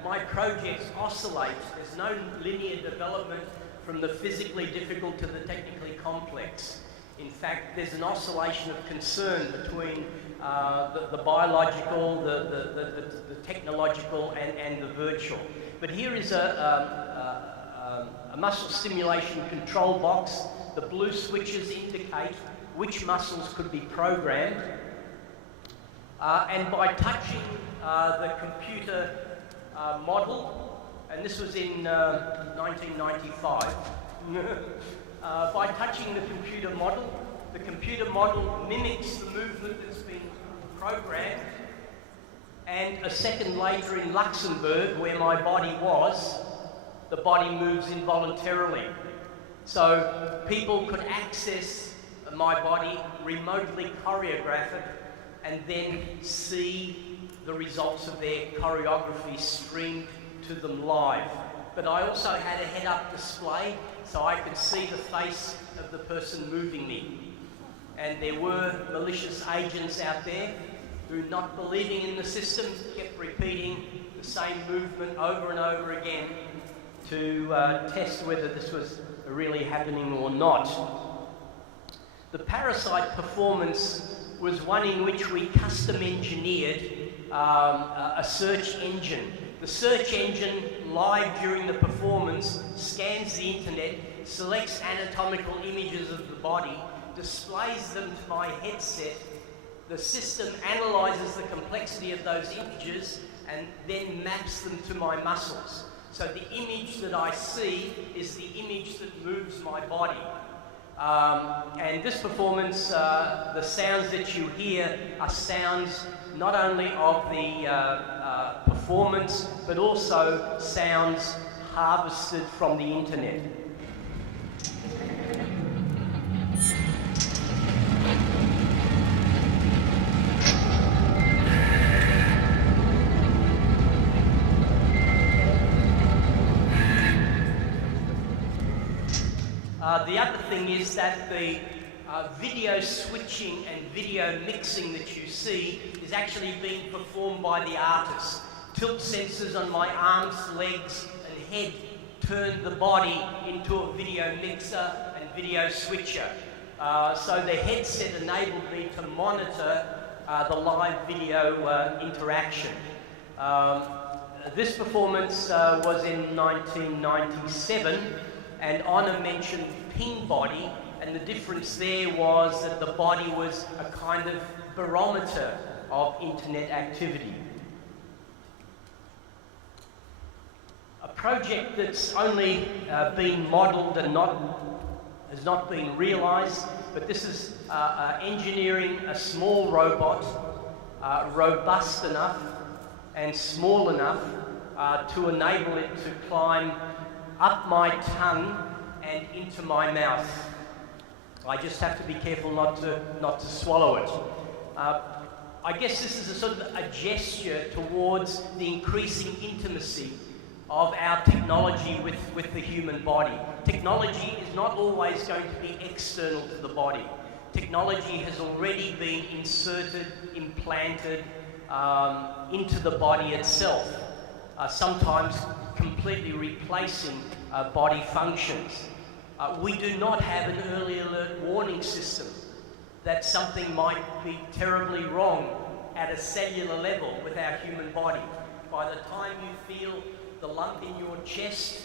my projects oscillate. There's no linear development from the physically difficult to the technically complex. In fact, there's an oscillation of concern between the biological, the technological, and the virtual. But here is a muscle stimulation control box. The blue switches indicate which muscles could be programmed. And by touching the computer model, and this was in 1995, by touching the computer model mimics the movement that's been programmed, and a second later in Luxembourg, where my body was, the body moves involuntarily. So people could access my body, remotely choreograph it, and then see the results of their choreography streamed to them live. But I also had a head-up display, so I could see the face of the person moving me. And there were malicious agents out there who, not believing in the system, kept repeating the same movement over and over again to test whether this was really happening or not. The Parasite performance was one in which we custom engineered a search engine. The search engine, live during the performance, scans the internet, selects anatomical images of the body, displays them to my headset. The system analyzes the complexity of those images and then maps them to my muscles. So the image that I see is the image that moves my body. And this performance, the sounds that you hear are sounds not only of the performance, but also sounds harvested from the internet. The other thing is that the video switching and video mixing that you see is actually being performed by the artist. Tilt sensors on my arms, legs and head turn the body into a video mixer and video switcher. So the headset enabled me to monitor the live video interaction. This performance was in 1997, and Anna mentioned ping body, and the difference there was that the body was a kind of barometer of internet activity. A project that's only been modelled and has not been realised, but this is engineering a small robot, robust enough and small enough to enable it to climb up my tongue and into my mouth. I just have to be careful not to swallow it. I guess this is a sort of a gesture towards the increasing intimacy of our technology with the human body. Technology is not always going to be external to the body. Technology has already been inserted, implanted into the body itself, sometimes completely replacing body functions. We do not have an early alert warning system that something might be terribly wrong at a cellular level with our human body. By the time you feel the lump in your chest,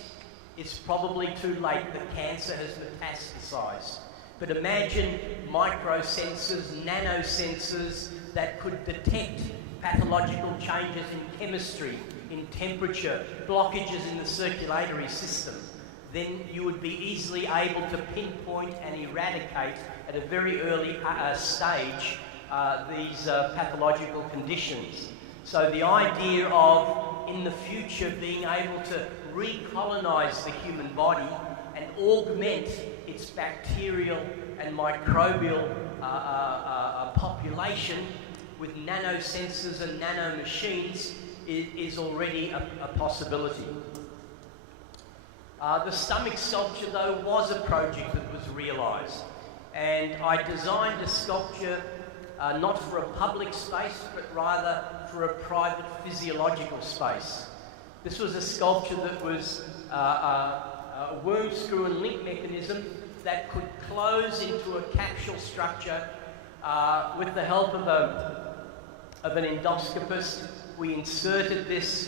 it's probably too late. The cancer has metastasized. But imagine microsensors, nanosensors that could detect pathological changes in chemistry, in temperature, blockages in the circulatory system. Then you would be easily able to pinpoint and eradicate at a very early stage these pathological conditions. So the idea of, in the future, being able to recolonize the human body and augment its bacterial and microbial population with nanosensors and nanomachines is already a possibility. The stomach sculpture, though, was a project that was realised, and I designed a sculpture not for a public space, but rather for a private physiological space. This was a sculpture that was a worm, screw and link mechanism that could close into a capsule structure with the help of an endoscopist. We inserted this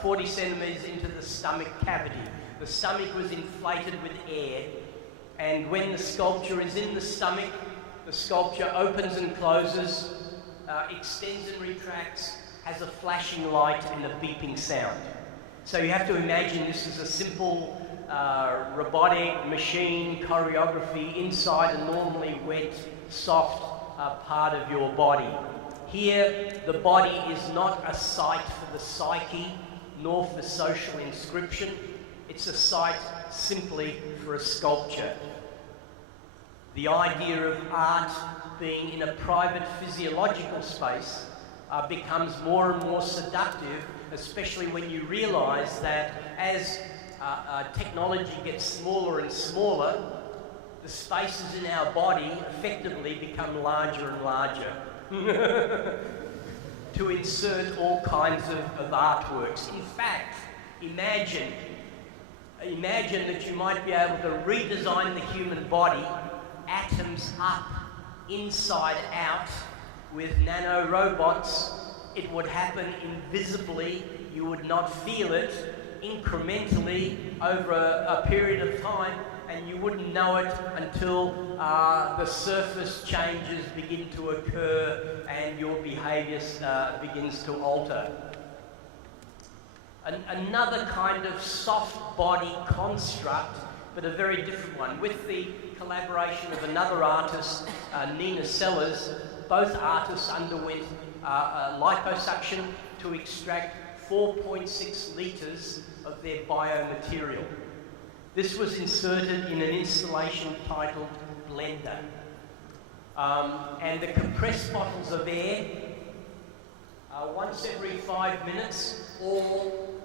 40 centimetres into the stomach cavity. The stomach was inflated with air, and when the sculpture is in the stomach, the sculpture opens and closes, extends and retracts, has a flashing light and a beeping sound. So you have to imagine this is a simple robotic machine choreography inside a normally wet, soft part of your body. Here, the body is not a site for the psyche, nor for social inscription. It's a site simply for a sculpture. The idea of art being in a private physiological space becomes more and more seductive, especially when you realise that as technology gets smaller and smaller, the spaces in our body effectively become larger and larger to insert all kinds of artworks. In fact, imagine that you might be able to redesign the human body atoms up, inside out, with nanorobots. It would happen invisibly. You would not feel it, incrementally over a period of time, and you wouldn't know it until the surface changes begin to occur and your behaviour begins to alter. Another kind of soft body construct, but a very different one, with the collaboration of another artist, Nina Sellers. Both artists underwent liposuction to extract 4.6 litres of their biomaterial. This was inserted in an installation titled Blender. And the compressed bottles of air, once every 5 minutes, or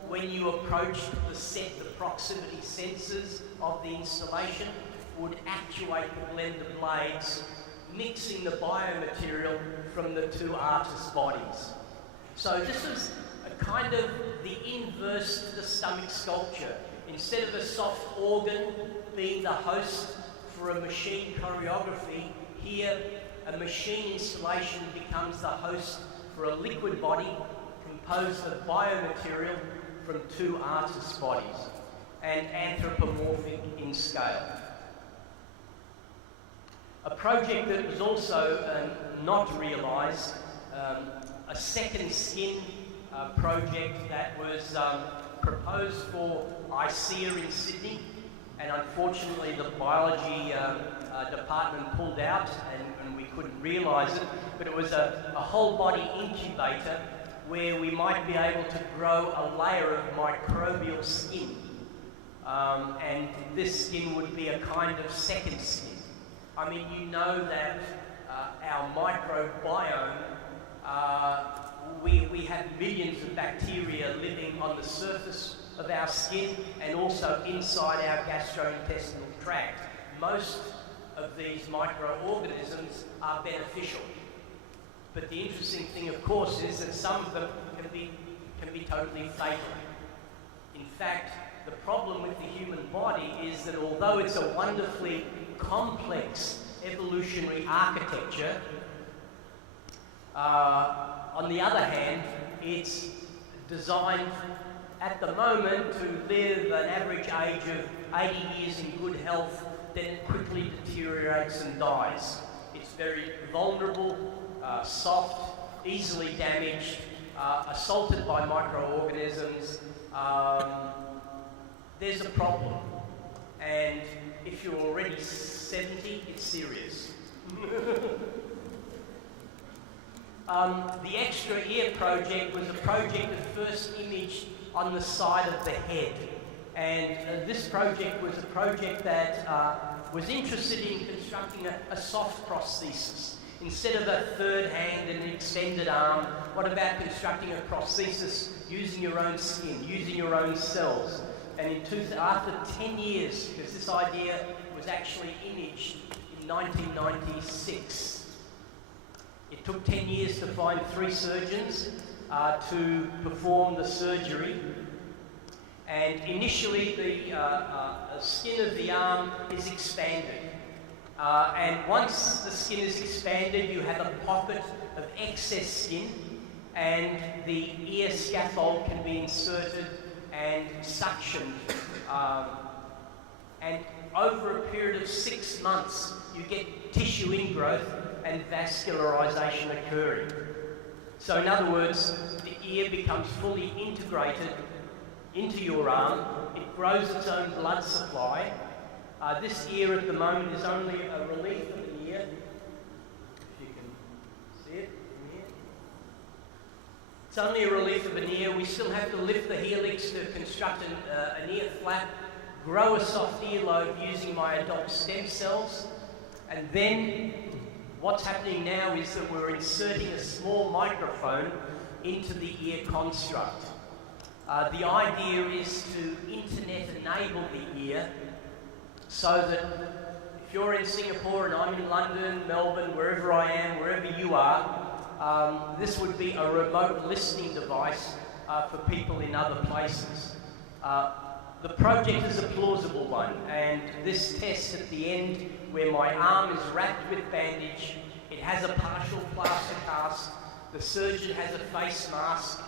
when you approached the set, the proximity sensors of the installation would actuate the blender blades, mixing the biomaterial from the two artists' bodies. So this is a kind of the inverse to the stomach sculpture. Instead of a soft organ being the host for a machine choreography, here a machine installation becomes the host for a liquid body composed of biomaterial from two artists' bodies and anthropomorphic in scale. A project that was also not realised, a second skin project that was proposed for ICEA in Sydney, and unfortunately the biology department pulled out and we couldn't realise it, but it was a whole body incubator where we might be able to grow a layer of microbial skin, and this skin would be a kind of second skin. I mean, you know that our microbiome, we have millions of bacteria living on the surface of our skin and also inside our gastrointestinal tract. Most of these microorganisms are beneficial. But the interesting thing, of course, is that some of them can be totally fatal. In fact, the problem with the human body is that although it's a wonderfully complex evolutionary architecture, on the other hand, it's designed at the moment to live an average age of 80 years in good health, then it quickly deteriorates and dies. It's very vulnerable, soft, easily damaged, assaulted by microorganisms. There's a problem. And if you're already 70, it's serious. The extra ear project was a project that first imaged on the side of the head. And this project was a project that was interested in constructing a soft prosthesis. Instead of a third hand and an extended arm, what about constructing a prosthesis using your own skin, using your own cells? And after 10 years, because this idea was actually imaged in 1996, it took 10 years to find 3 surgeons to perform the surgery. And initially, the skin of the arm is expanded. And once the skin is expanded, you have a pocket of excess skin, and the ear scaffold can be inserted and suctioned. And over a period of 6 months, you get tissue ingrowth and vascularization occurring. So in other words, the ear becomes fully integrated into your arm. It grows its own blood supply. This ear at the moment is only a relief of an ear. If you can see it from here. It's only a relief of an ear. We still have to lift the helix to construct an ear flap, grow a soft earlobe using my adult stem cells, and then what's happening now is that we're inserting a small microphone into the ear construct. The idea is to internet enable the ear so that if you're in Singapore and I'm in London, Melbourne, wherever I am, wherever you are, this would be a remote listening device for people in other places. The project is a plausible one, and this test at the end, where my arm is wrapped with bandage, it has a partial plaster cast, the surgeon has a face mask,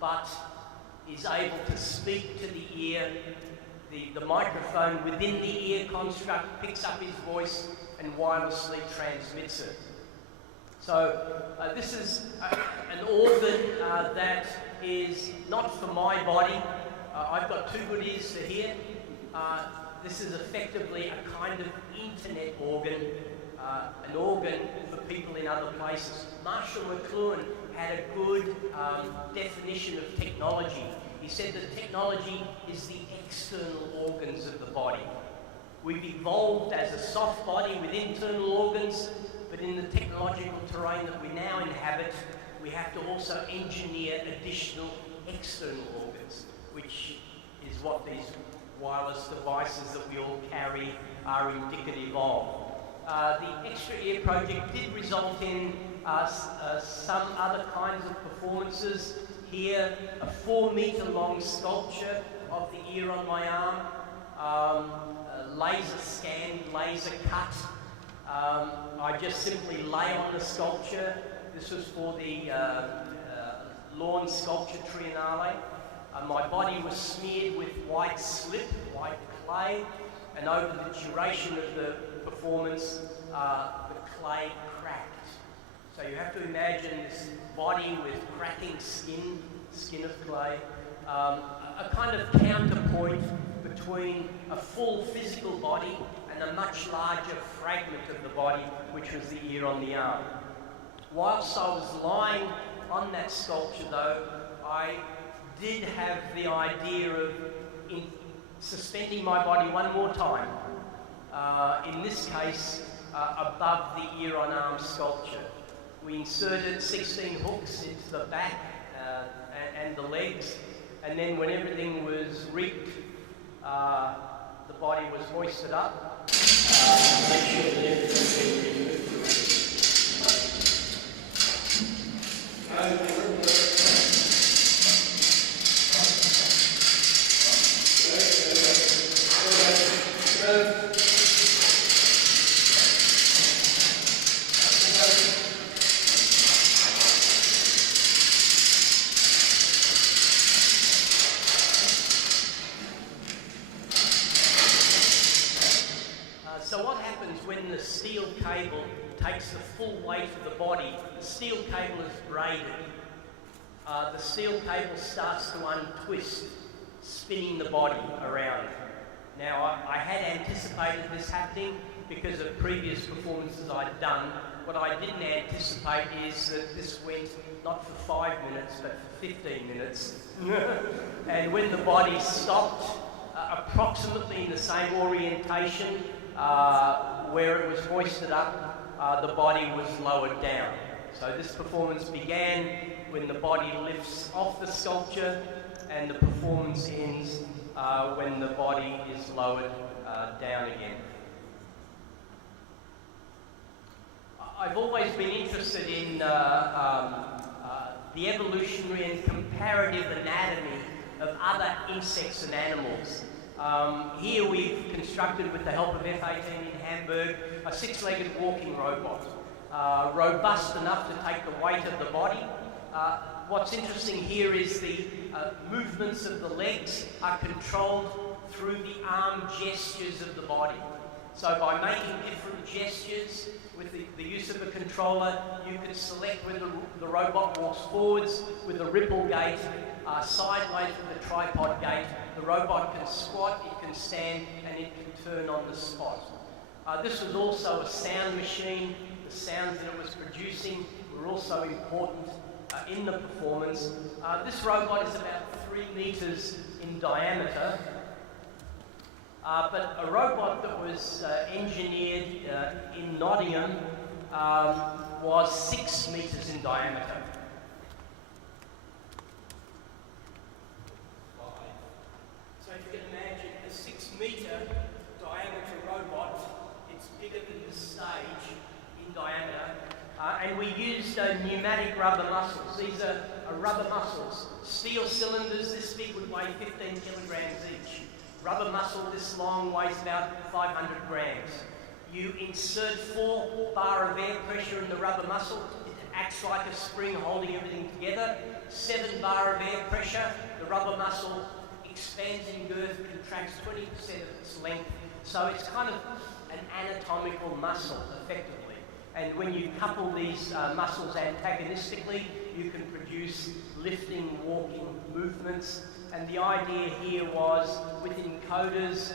but is able to speak to the ear. The microphone within the ear construct picks up his voice and wirelessly transmits it. So this is an organ that is not for my body. I've got 2 good ears to hear. This is effectively a kind of internet organ, an organ for people in other places. Marshall McLuhan had a good definition of technology. He said that technology is the external organs of the body. We've evolved as a soft body with internal organs, but in the technological terrain that we now inhabit, we have to also engineer additional external organs, which is what these wireless devices that we all carry are indicative of. The Extra Ear project did result in some other kinds of performances. Here, a 4-meter long sculpture of the ear on my arm, laser scanned, laser cut. I just simply lay on the sculpture. This was for the Lawn Sculpture Triennale. My body was smeared with white slip, white clay, and over the duration of the performance, the clay cracked. So you have to imagine this body with cracking skin of clay, a kind of counterpoint between a full physical body and a much larger fragment of the body, which was the ear on the arm. Whilst I was lying on that sculpture though, I did have the idea of suspending my body one more time, in this case above the ear on arm sculpture. We inserted 16 hooks into the back and the legs, and then when everything was rigged, the body was hoisted up. Make sure that everything full weight of the body, the steel cable is braided. The steel cable starts to untwist, spinning the body around. Now, I had anticipated this happening because of previous performances I'd done. What I didn't anticipate is that this went not for 5 minutes, but for 15 minutes. And when the body stopped, approximately in the same orientation where it was hoisted up, the body was lowered down. So this performance began when the body lifts off the sculpture, and the performance ends when the body is lowered down again. I've always been interested in the evolutionary and comparative anatomy of other insects and animals. Here we've constructed, with the help of F-18 in Hamburg, a 6-legged walking robot, robust enough to take the weight of the body. What's interesting here is the movements of the legs are controlled through the arm gestures of the body. So by making different gestures with the use of a controller, you can select whether the robot walks forwards with a ripple gait, sideways with a tripod gait. The robot can squat, it can stand, and it can turn on the spot. This was also a sound machine. The sounds that it was producing were also important in the performance. This robot is about 3 meters in diameter, but a robot that was engineered in Nottingham was 6 meters in diameter. So if you can imagine a 6-meter diameter robot, it's bigger than the stage in diameter. And we used pneumatic rubber muscles. These are rubber muscles. Steel cylinders this big would weigh 15 kilograms each. Rubber muscle this long weighs about 500 grams. You insert 4 bar of air pressure in the rubber muscle. It acts like a spring holding everything together. 7 bar of air pressure. The rubber muscle expands in girth, contracts 20% of its length. So it's kind of an anatomical muscle, effectively. And when you couple these muscles antagonistically, you can produce lifting, walking movements. And the idea here was, with encoders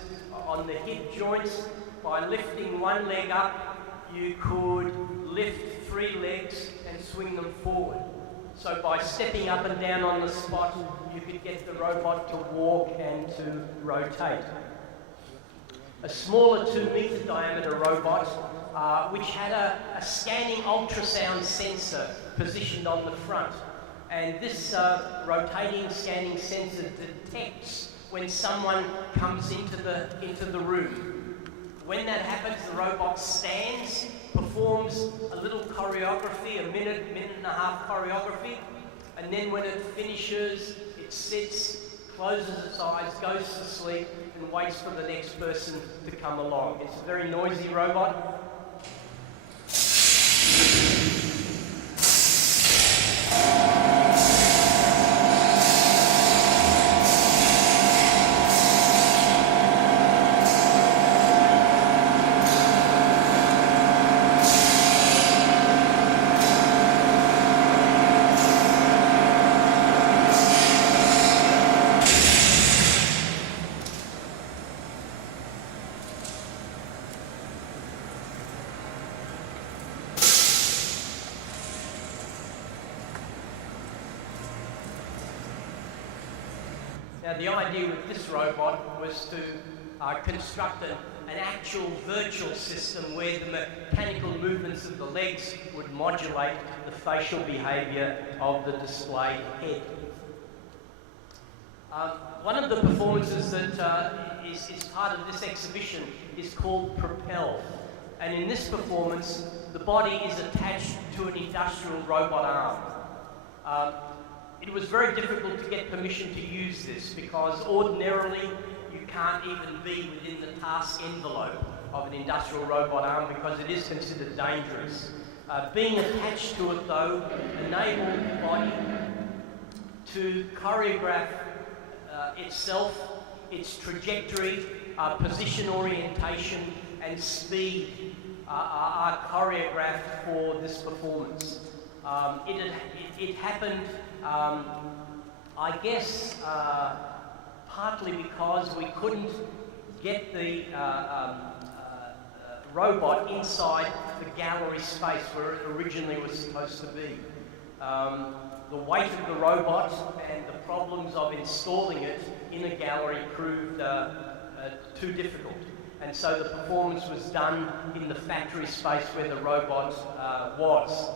on the hip joints, by lifting one leg up, you could lift 3 legs and swing them forward. So by stepping up and down on the spot, you could get the robot to walk and to rotate. A smaller 2-meter diameter robot, which had a scanning ultrasound sensor positioned on the front. And this rotating scanning sensor detects when someone comes into the room. When that happens, the robot stands, performs a little choreography, a minute and a half choreography, and then when it finishes, it sits, closes its eyes, goes to sleep, and waits for the next person to come along. It's a very noisy robot. Now, the idea with this robot was to construct an actual virtual system where the mechanical movements of the legs would modulate the facial behaviour of the displayed head. One of the performances that is part of this exhibition is called Propel. And in this performance, the body is attached to an industrial robot arm. It was very difficult to get permission to use this because ordinarily you can't even be within the task envelope of an industrial robot arm because it is considered dangerous. Being attached to it, though, enabled the body to choreograph itself, its trajectory, position orientation and speed are choreographed for this performance. It happened, I guess, partly because we couldn't get the robot inside the gallery space where it originally was supposed to be. The weight of the robot and the problems of installing it in a gallery proved too difficult. And so the performance was done in the factory space where the robot was.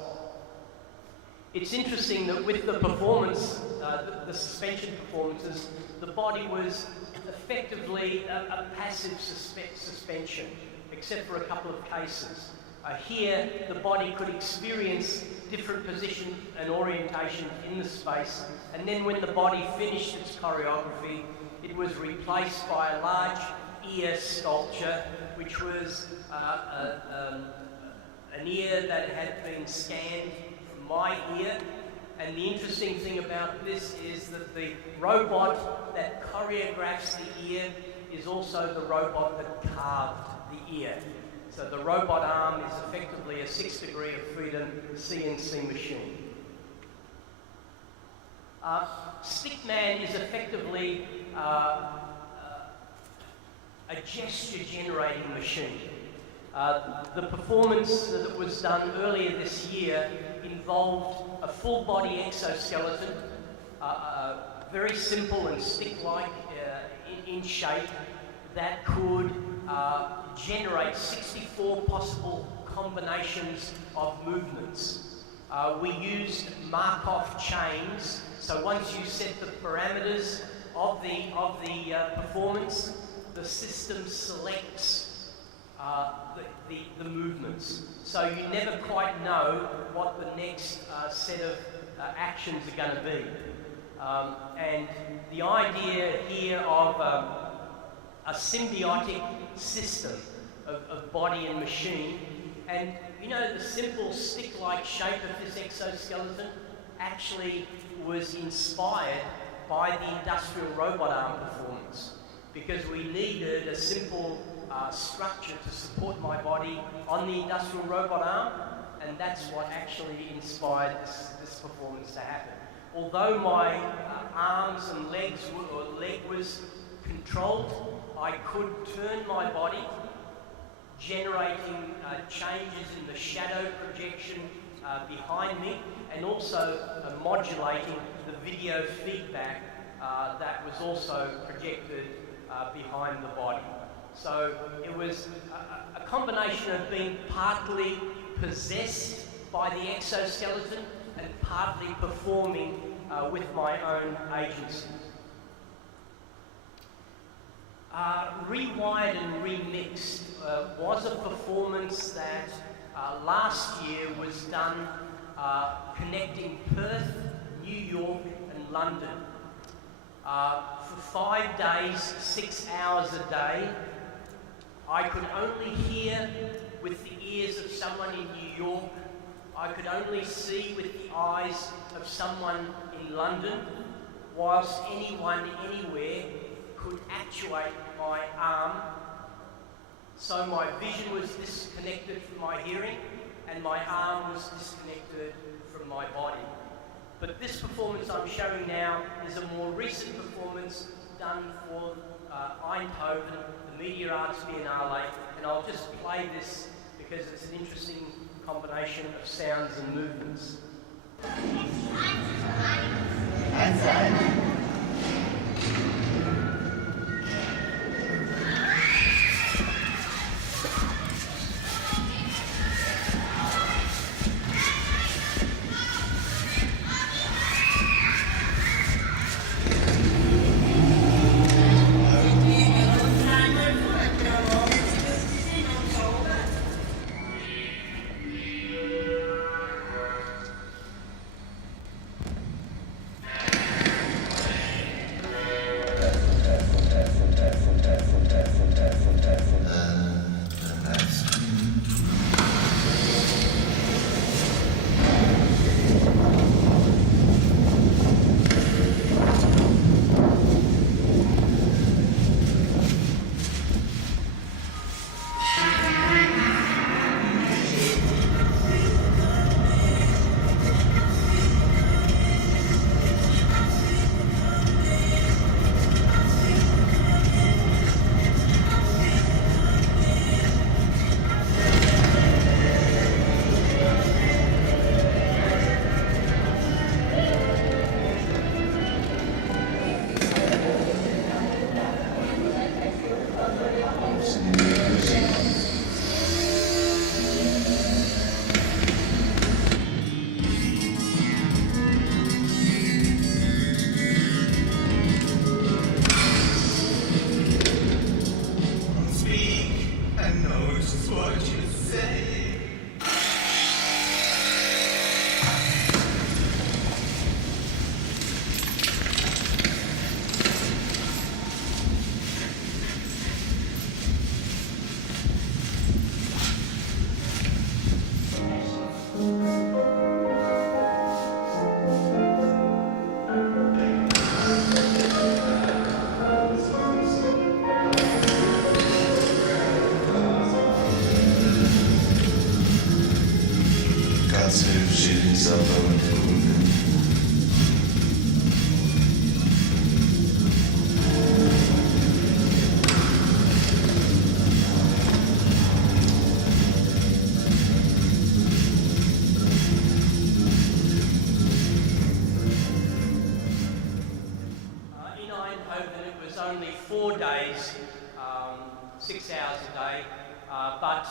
It's interesting that with the performance, the suspension performances, the body was effectively a passive suspension, except for a couple of cases. Here, the body could experience different position and orientation in the space, and then when the body finished its choreography, it was replaced by a large ear sculpture, which was an ear that had been scanned from my ear. And the interesting thing about this is that the robot that choreographs the ear is also the robot that carved the ear. So the robot arm is effectively a 6 degree of freedom CNC machine. Stickman is effectively a gesture generating machine. The performance that was done earlier this year involved a full body exoskeleton, very simple and stick-like in shape, that could generate 64 possible combinations of movements. We used Markov chains, so once you set the parameters of the performance, the system selects the movements. So you never quite know what the next set of actions are going to be. And the idea here of a symbiotic system of body and machine, and you know, the simple stick-like shape of this exoskeleton actually was inspired by the industrial robot arm performance, because we needed a simple structure to support my body on the industrial robot arm, and that's what actually inspired this performance to happen. Although my arms and legs or leg was controlled, I could turn my body, generating changes in the shadow projection behind me, and also modulating the video feedback that was also projected behind the body. So it was a combination of being partly possessed by the exoskeleton and partly performing with my own agency. Rewired and Remixed was a performance that last year was done connecting Perth, New York and London. For 5 days, 6 hours a day, I could only hear with the ears of someone in New York. I could only see with the eyes of someone in London, whilst anyone anywhere could actuate my arm. So my vision was disconnected from my hearing, and my arm was disconnected from my body. But this performance I'm showing now is a more recent performance done for Eindhoven, the Media Arts Biennale, and I'll just play this because it's an interesting combination of sounds and movements. only 4 days, 6 hours a day, but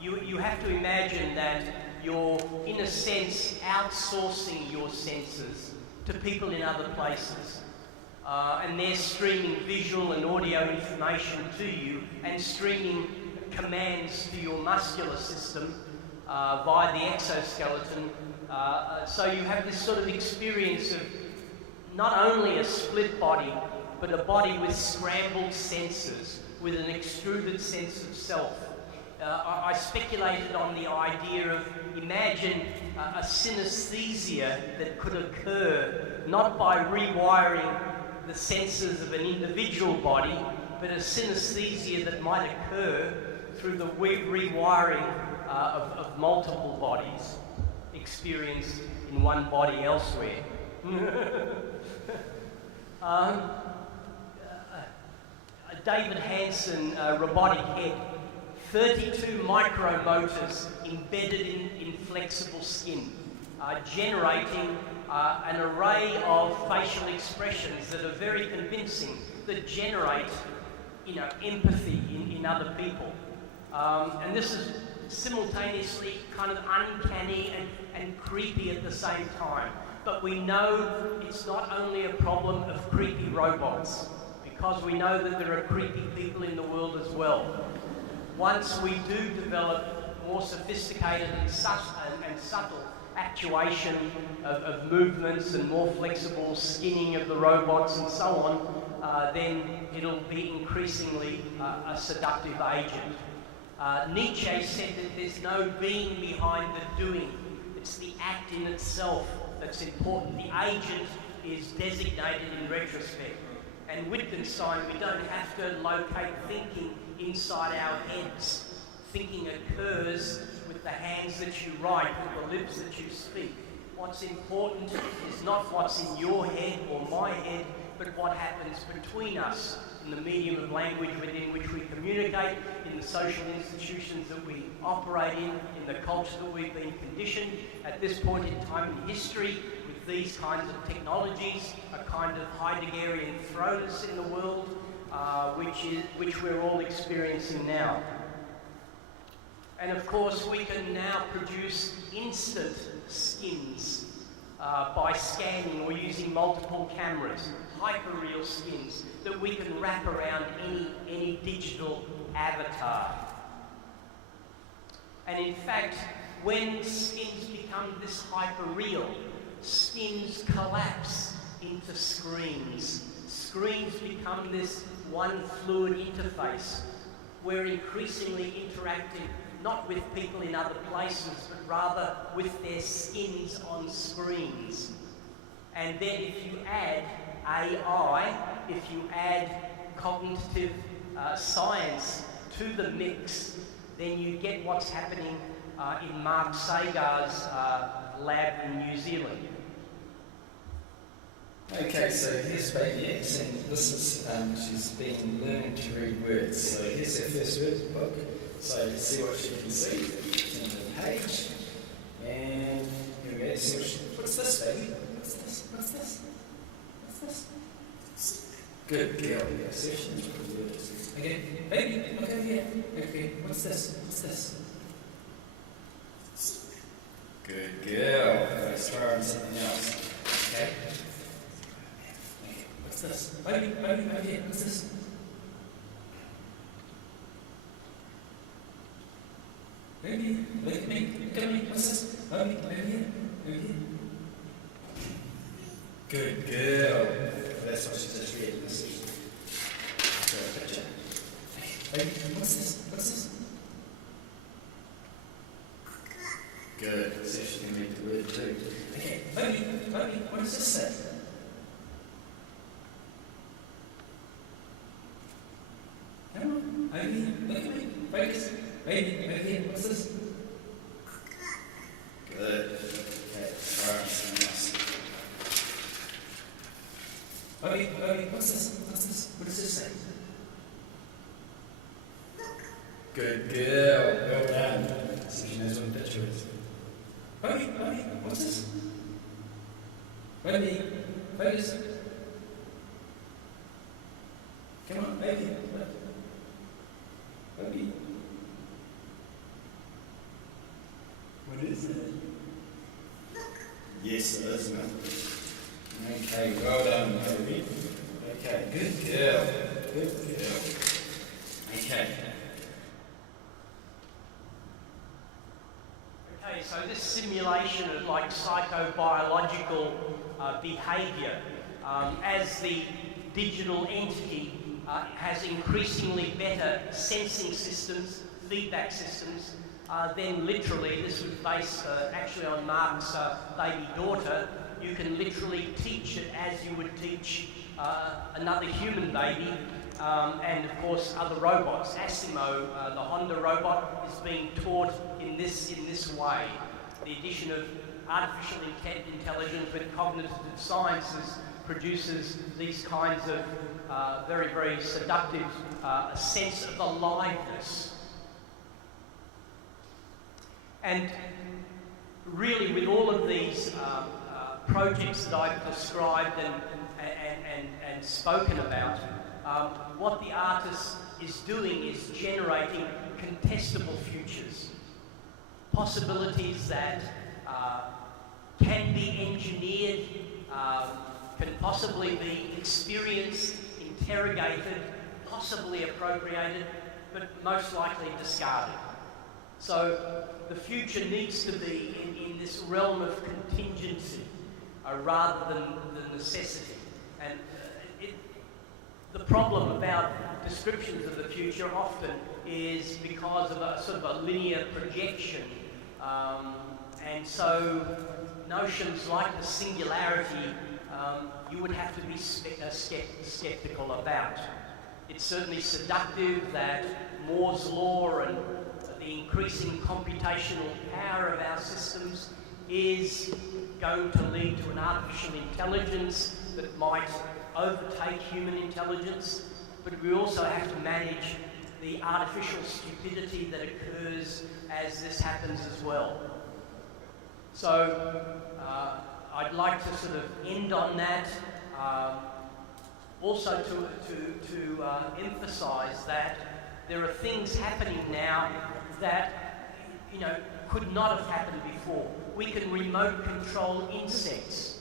you have to imagine that you're, in a sense, outsourcing your senses to people in other places. And they're streaming visual and audio information to you and streaming commands to your muscular system via the exoskeleton. So you have this sort of experience of not only a split body, but a body with scrambled senses, with an extruded sense of self. I speculated on the idea of, imagine a synesthesia that could occur not by rewiring the senses of an individual body, but a synesthesia that might occur through the rewiring of multiple bodies experienced in one body elsewhere. David Hansen robotic head, 32 micromotors embedded in flexible skin, generating an array of facial expressions that are very convincing, that generate, empathy in other people. And this is simultaneously kind of uncanny and creepy at the same time. But we know it's not only a problem of creepy robots, because we know that there are creepy people in the world as well. Once we do develop more sophisticated and subtle actuation of movements and more flexible skinning of the robots and so on, then it'll be increasingly a seductive agent. Nietzsche said that there's no being behind the doing. It's the act in itself that's important. The agent is designated in retrospect. And Wittgenstein, we don't have to locate thinking inside our heads. Thinking occurs with the hands that you write, with the lips that you speak. What's important is not what's in your head or my head, but what happens between us in the medium of language within which we communicate, in the social institutions that we operate in the culture that we've been conditioned at this point in time in history, with these kinds of technologies, a kind of Heideggerian throwness in the world, which we're all experiencing now. And of course, we can now produce instant skins by scanning or using multiple cameras, hyperreal skins that we can wrap around any digital avatar. And in fact, when skins become this hyperreal, skins collapse into screens. Screens become this one fluid interface. We're increasingly interacting not with people in other places, but rather with their skins on screens. And then if you add AI, if you add cognitive science to the mix, then you get what's happening in Mark Sagar's lab in New Zealand. Okay, so here's baby X, and this is, she's been learning to read words. So here's her first word book. So let's see what she can see in the page. And here we go, see what she, what's this, baby? What's this? What's this? What's this? Good girl. Yeah, see if she's pretty good. Okay, baby, look over here. Okay, what's this? What's this? Good girl. Let's try on something else. Okay. What's this? Baby, over here. What's this? Baby, look at me. Look at me. What's this? Baby, over here. Over here. Good girl. That's what she just read. This is a picture. Baby, what's this? What's this? Good. See if she can read the word too. Okay, baby, what does this say? Come on, over here, look at me, focus. Baby, over here, what's this? Good. Okay, try something else. Baby, what's this? What's this? What does this say? Good girl, well done. So she knows what the picture is. Baby, what's this? Baby, focus. Come on, baby. Baby. What is it? Yes, it is, man. Okay, well done, baby. Okay, good girl. Good girl. Okay. Okay, so this simulation of like psychobiological behaviour, as the digital entity has increasingly better sensing systems, feedback systems, then literally, this was based actually on Mark's baby daughter, you can literally teach it as you would teach another human baby, and of course other robots. Asimo, the Honda robot, is being taught in this way. The addition of artificial intelligence with cognitive sciences produces these kinds of very, very seductive sense of aliveness. And really, with all of these projects that I've described and spoken about, what the artist is doing is generating contestable futures, possibilities that can be engineered, can possibly be experienced, interrogated, possibly appropriated, but most likely discarded. So the future needs to be in this realm of contingency rather than the necessity. And the problem about descriptions of the future often is because of a sort of a linear projection. And so notions like the singularity you would have to be skeptical about. It's certainly seductive that Moore's law and the increasing computational power of our systems is going to lead to an artificial intelligence that might overtake human intelligence, but we also have to manage the artificial stupidity that occurs as this happens as well. So I'd like to sort of end on that, also to emphasize that there are things happening now that, you know, could not have happened before. We can remote control insects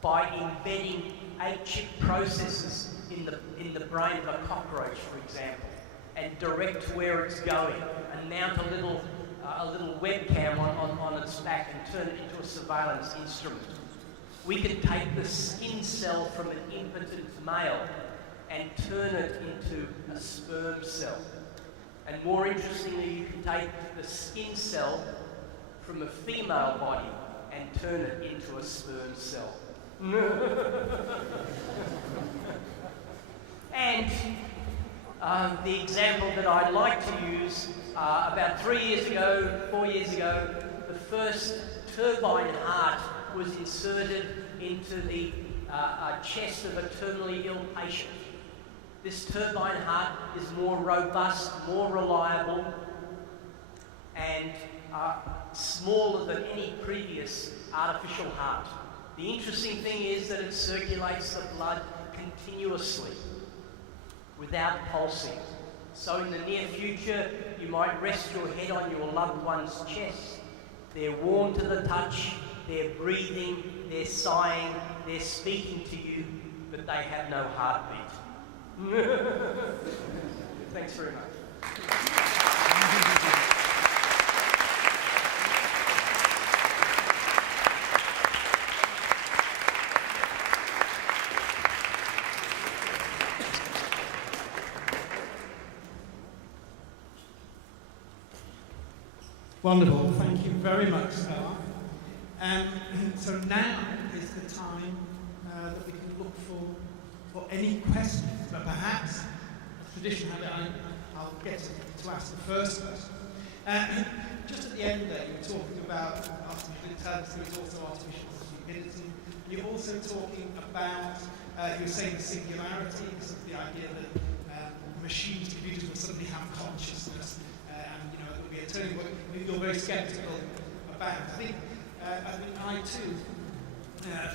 by embedding 8-chip processors in the brain of a cockroach, for example, and direct where it's going, and mount a little webcam on its back and turn it into a surveillance instrument. We can take the skin cell from an impotent male and turn it into a sperm cell. And more interestingly, you can take the skin cell from a female body and turn it into a sperm cell. And the example that I like to use, about 4 years ago, the first turbine heart was inserted into the chest of a terminally ill patient. This turbine heart is more robust, more reliable, and smaller than any previous artificial heart. The interesting thing is that it circulates the blood continuously, without pulsing. So in the near future, you might rest your head on your loved one's chest. They're warm to the touch, they're breathing, they're sighing, they're speaking to you, but they have no heartbeat. Thanks very much. Wonderful, thank you very much, Stelarc. So now is the time that we can look for any questions, but perhaps, as tradition had it, I'll get to ask the first question. Just at the end there, you were talking about artificial intelligence, also artificial stupidity. You're also talking about, you were saying the singularity, the idea that machines, computers will suddenly have consciousness, and you know, it would be a turning point you're very sceptical about. I think I too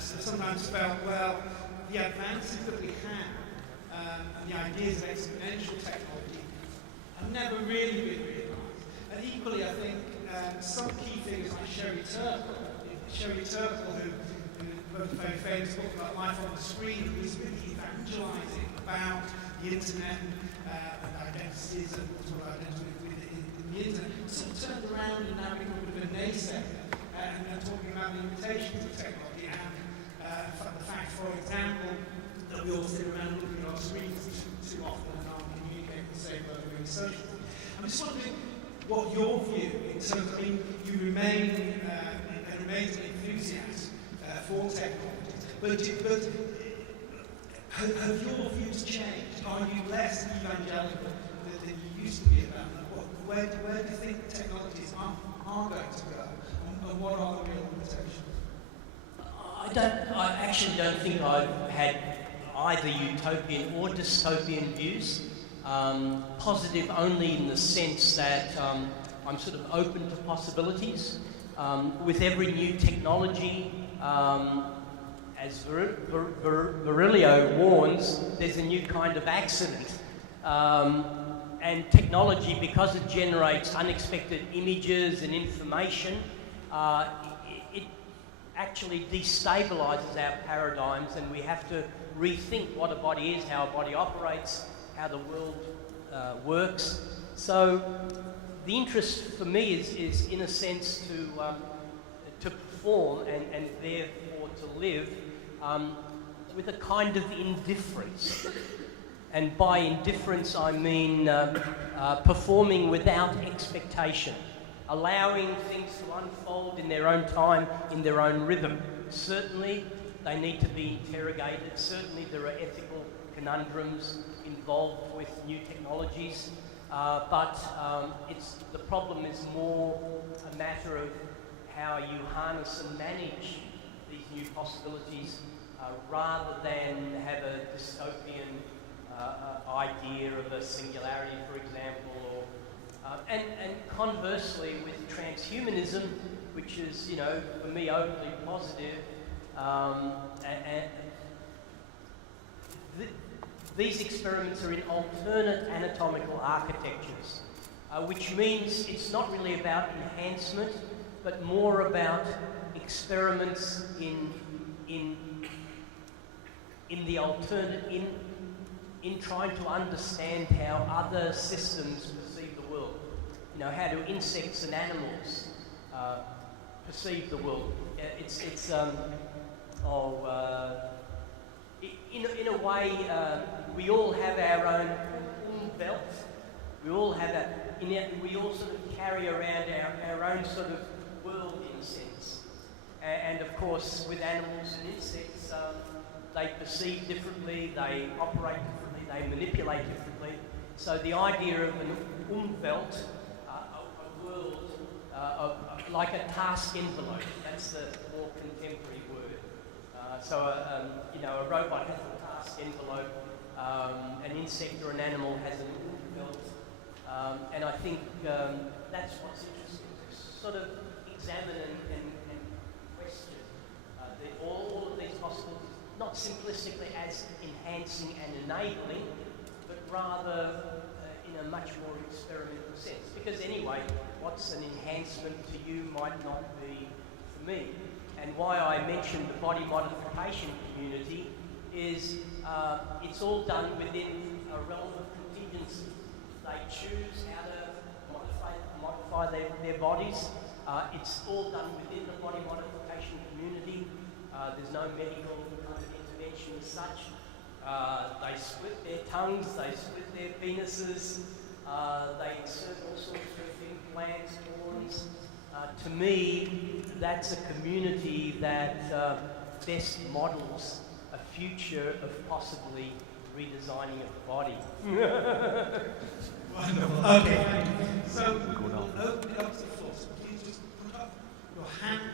sometimes felt, well, the advances that we have and the ideas of exponential technology have never really been realised. And equally, I think some key figures like Sherry Turkle, who wrote a very famous book about life on the screen, who was really evangelising about the internet and identities and sort of identity in the internet, sort of turned around and now become a bit of a naysayer and talking about the limitations of technology and the fact, for example, that we all sit around looking at our screens too often and aren't communicating the same way we're social. I'm just wondering what your view in terms of, I mean, you remain an amazing enthusiast for technology, but have your views changed? Are you less evangelical than you used to be about that? Where do you think technologies are going to go, and what are the real limitations? I actually don't think I've had either utopian or dystopian views. Positive only in the sense that I'm sort of open to possibilities. With every new technology, as Virilio warns, there's a new kind of accident. And technology, because it generates unexpected images and information, it actually destabilizes our paradigms, and we have to rethink what a body is, how a body operates, how the world works. So the interest for me is in a sense to perform and therefore to live with a kind of indifference. And by indifference I mean performing without expectation, allowing things to unfold in their own time, in their own rhythm. Certainly they need to be interrogated. Certainly there are ethical conundrums involved with new technologies, but the problem is more a matter of how you harness and manage these new possibilities rather than have a dystopian idea of a singularity, for example, or and conversely with transhumanism, which is, you know, for me openly positive, these experiments are in alternate anatomical architectures, which means it's not really about enhancement, but more about experiments in the alternate, in trying to understand how other systems perceive the world. You know, how do insects and animals perceive the world? In a way, we all have our own belt. We all have we all sort of carry around our own sort of world in a sense. And of course, with animals and insects, they perceive differently, they operate differently, they manipulate differently. So the idea of an Umwelt, a world, like a task envelope, that's the more contemporary word. You know, a robot has a task envelope, an insect or an animal has an Umwelt, and I think that's what's interesting, to sort of examine and question all of these possibilities, not simplistically as enhancing and enabling, but rather in a much more experimental sense. Because anyway, what's an enhancement to you might not be for me. And why I mentioned the body modification community is it's all done within a realm of contingency. They choose how to modify their bodies. It's all done within the body modification community. There's no medical intervention as such. They split their tongues, they split their penises, they insert all sorts of implants, horns. To me, that's a community that best models a future of possibly redesigning of the body. Wonderful. Okay. So we'll open it up to the floor. So please just put up your hand.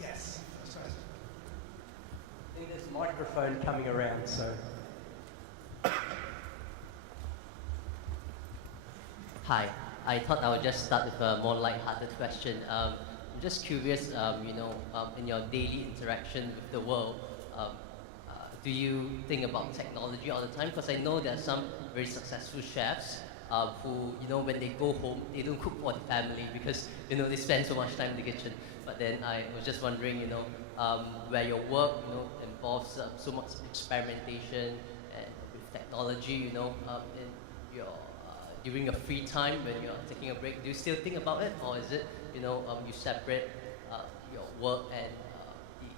Yes. That's right. I think there's a microphone coming around, so. Hi. I thought I would just start with a more light-hearted question. I'm just curious, in your daily interaction with the world, do you think about technology all the time? Because I know there are some very successful chefs who, you know, when they go home, they don't cook for the family because, you know, they spend so much time in the kitchen. But then I was just wondering, you know, where your work, you know, involves so much experimentation and with technology, you know, in your during your free time when you're taking a break, do you still think about it, or is it, you know, you separate your work and the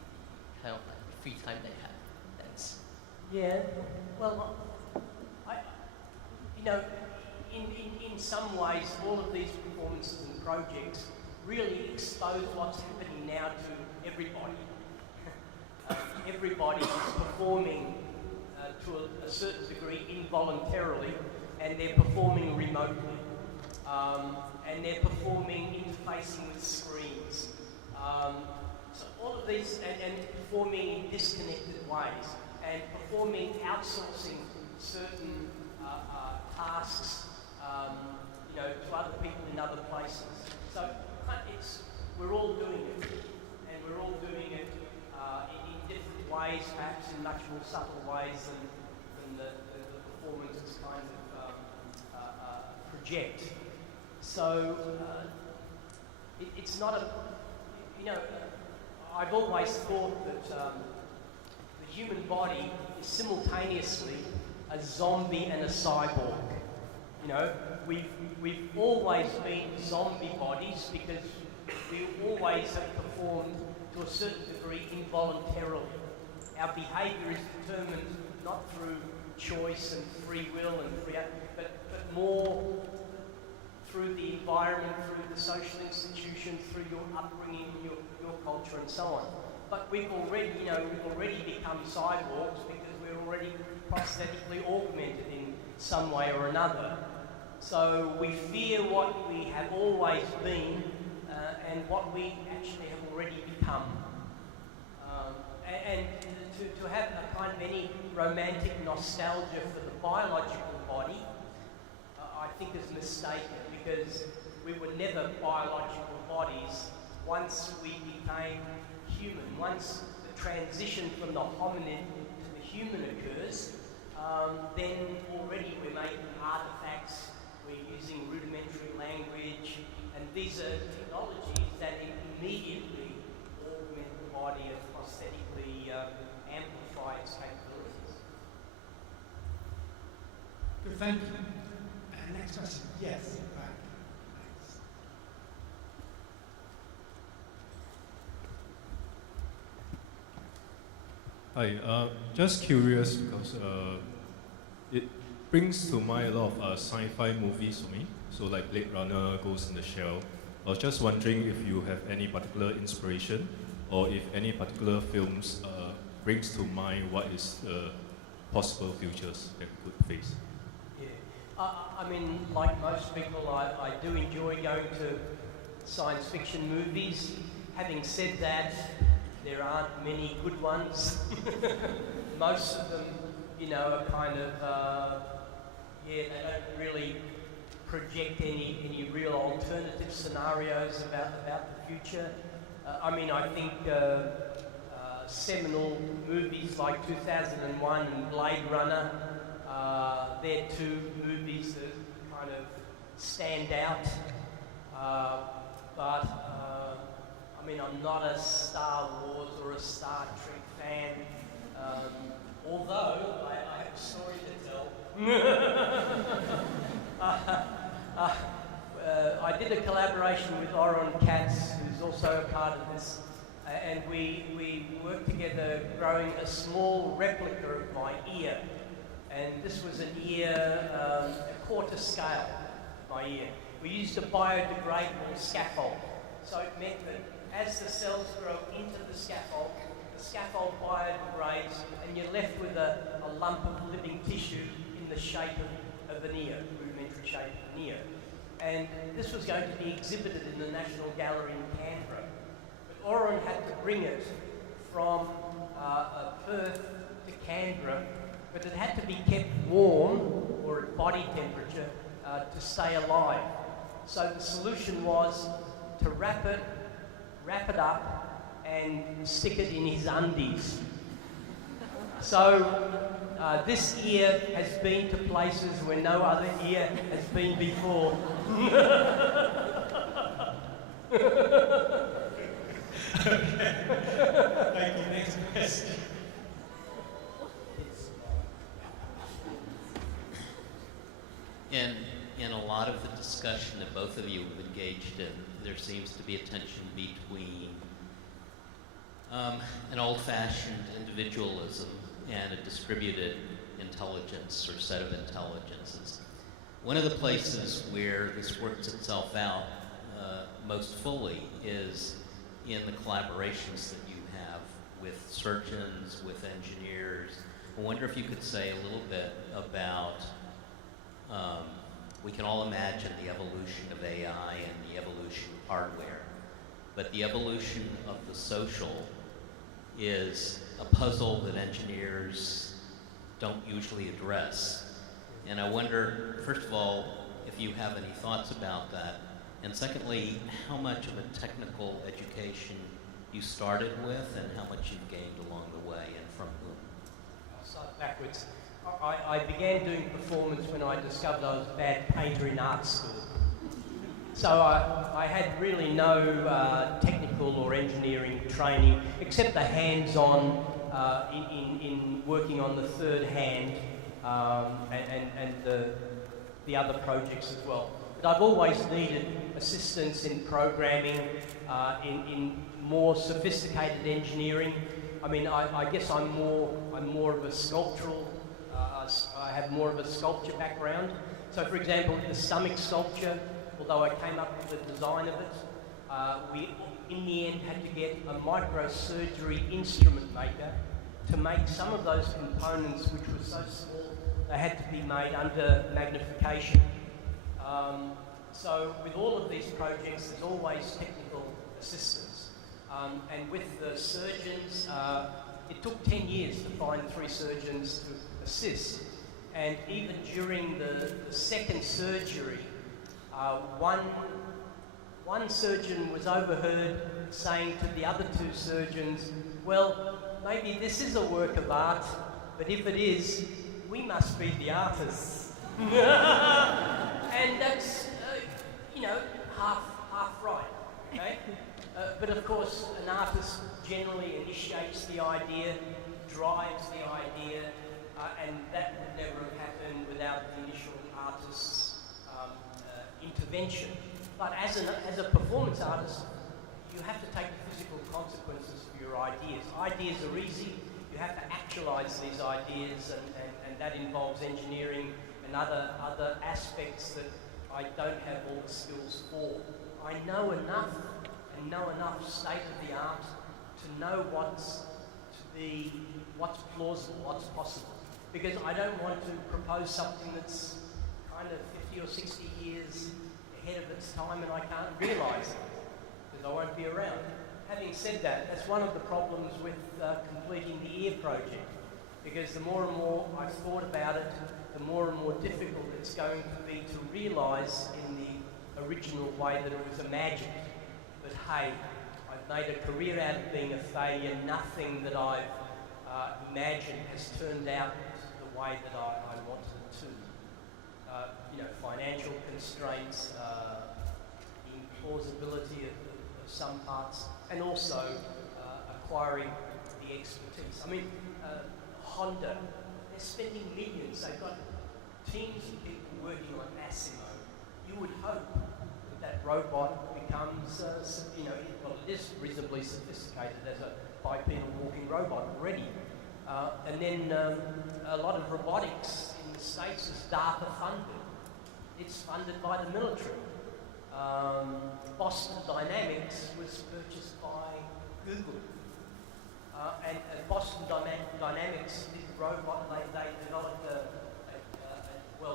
kind of like free time that you have? Thanks. Yeah, well, you know, in some ways, all of these performances and projects really expose what's happening now to everybody. Everybody is performing to a certain degree involuntarily, and they're performing remotely, and they're performing interfacing with screens. So all of these, and performing in disconnected ways, and performing, outsourcing certain tasks, you know, to other people in other places. So we're all doing it, and we're all doing it in different ways, perhaps in much more subtle ways than the performances kind of project. So it's not a, you know, I've always thought that the human body is simultaneously a zombie and a cyborg. You know, we've always been zombie bodies because we always have performed to a certain degree involuntarily. Our behaviour is determined not through choice and free will and but more through the environment, through the social institution, through your upbringing, your culture, and so on. But we've already become cyborgs because we're already prosthetically augmented in some way or another. So we fear what we have always been and what we actually have already become. And to have a kind of any romantic nostalgia for the biological body, I think is mistaken, because we were never biological bodies once we became human. Once the transition from the hominid to the human occurs, then already we're making artifacts, we're using rudimentary language, and these are technologies that immediately augment the body and prosthetically amplify its capabilities. Good, thank you. Next question. Yes, back. Thanks. Hi, just curious because it brings to mind a lot of sci-fi movies for me. So like Blade Runner, Ghost in the Shell. I was just wondering if you have any particular inspiration, or if any particular films brings to mind what is the possible futures that we could face. Yeah, I mean, like most people, I do enjoy going to science fiction movies. Having said that, there aren't many good ones. Most of them, you know, are kind of, they don't really project any real alternative scenarios about the future. I mean, I think seminal movies like 2001 and Blade Runner, they're two movies that kind of stand out. But I mean, I'm not a Star Wars or a Star Trek fan, although I have a story to tell. I did a collaboration with Oron Katz, who's also a part of this, and we worked together growing a small replica of my ear. And this was an ear, a quarter scale, my ear. We used a biodegradable scaffold. So it meant that as the cells grow into the scaffold biodegrades, and you're left with a lump of living tissue in the shape of an ear, rudimentary shape of an ear. And this was going to be exhibited in the National Gallery in Canberra. But Oren had to bring it from Perth to Canberra, but it had to be kept warm, or at body temperature, to stay alive. So the solution was to wrap it up and stick it in his undies. So this ear has been to places where no other ear has been before. Thank you. Next question. In a lot of the discussion that both of you have engaged in, there seems to be a tension between an old-fashioned individualism and a distributed intelligence or set of intelligences. One of the places where this works itself out most fully is in the collaborations that you have with surgeons, with engineers. I wonder if you could say a little bit about, we can all imagine the evolution of AI and the evolution of hardware, but the evolution of the social is a puzzle that engineers don't usually address. And I wonder, first of all, if you have any thoughts about that, and secondly, how much of a technical education you started with and how much you've gained along the way and from whom? I'll start backwards. I began doing performance when I discovered I was a bad painter in art school. So I had really no technical or engineering training, except the hands-on in working on the third hand and the other projects as well. But I've always needed assistance in programming, in more sophisticated engineering. I mean, I guess I'm more of a sculptural. I have more of a sculpture background. So, for example, the stomach sculpture, although I came up with the design of it, we in the end had to get a microsurgery instrument maker to make some of those components, which were so small, they had to be made under magnification. So with all of these projects, there's always technical assistance. And with the surgeons, it took 10 years to find 3 surgeons to assist. And even during the second surgery, one surgeon was overheard saying to the other 2 surgeons, well, maybe this is a work of art, but if it is, we must be the artists. And that's, half right, okay? But of course, an artist generally initiates the idea, drives the idea, and that would never have happened without the initial artist's intervention. But as a performance artist, you have to take the physical consequences of your ideas. Ideas are easy. You have to actualize these ideas, and that involves engineering and other aspects that I don't have all the skills for. I know enough and know enough state of the art to know what's plausible, what's possible. Because I don't want to propose something that's kind of 50 or 60 years ahead of its time and I can't realise it, because I won't be around. Having said that, that's one of the problems with completing the ear project, because the more and more I've thought about it, the more and more difficult it's going to be to realise in the original way that it was imagined. But hey, I've made a career out of being a failure. Nothing that I've imagined has turned out the way that I wanted it to. Financial constraints, implausibility of some parts, and also acquiring the expertise. I mean, Honda, they're spending millions. They've got teams of people working on Massimo. You would hope that robot becomes, it is reasonably sophisticated as a bipedal walking robot already. And then a lot of robotics in the States is DARPA funded. It's funded by the military. Boston Dynamics was purchased by Google. And Boston Dynamics did the robot. They developed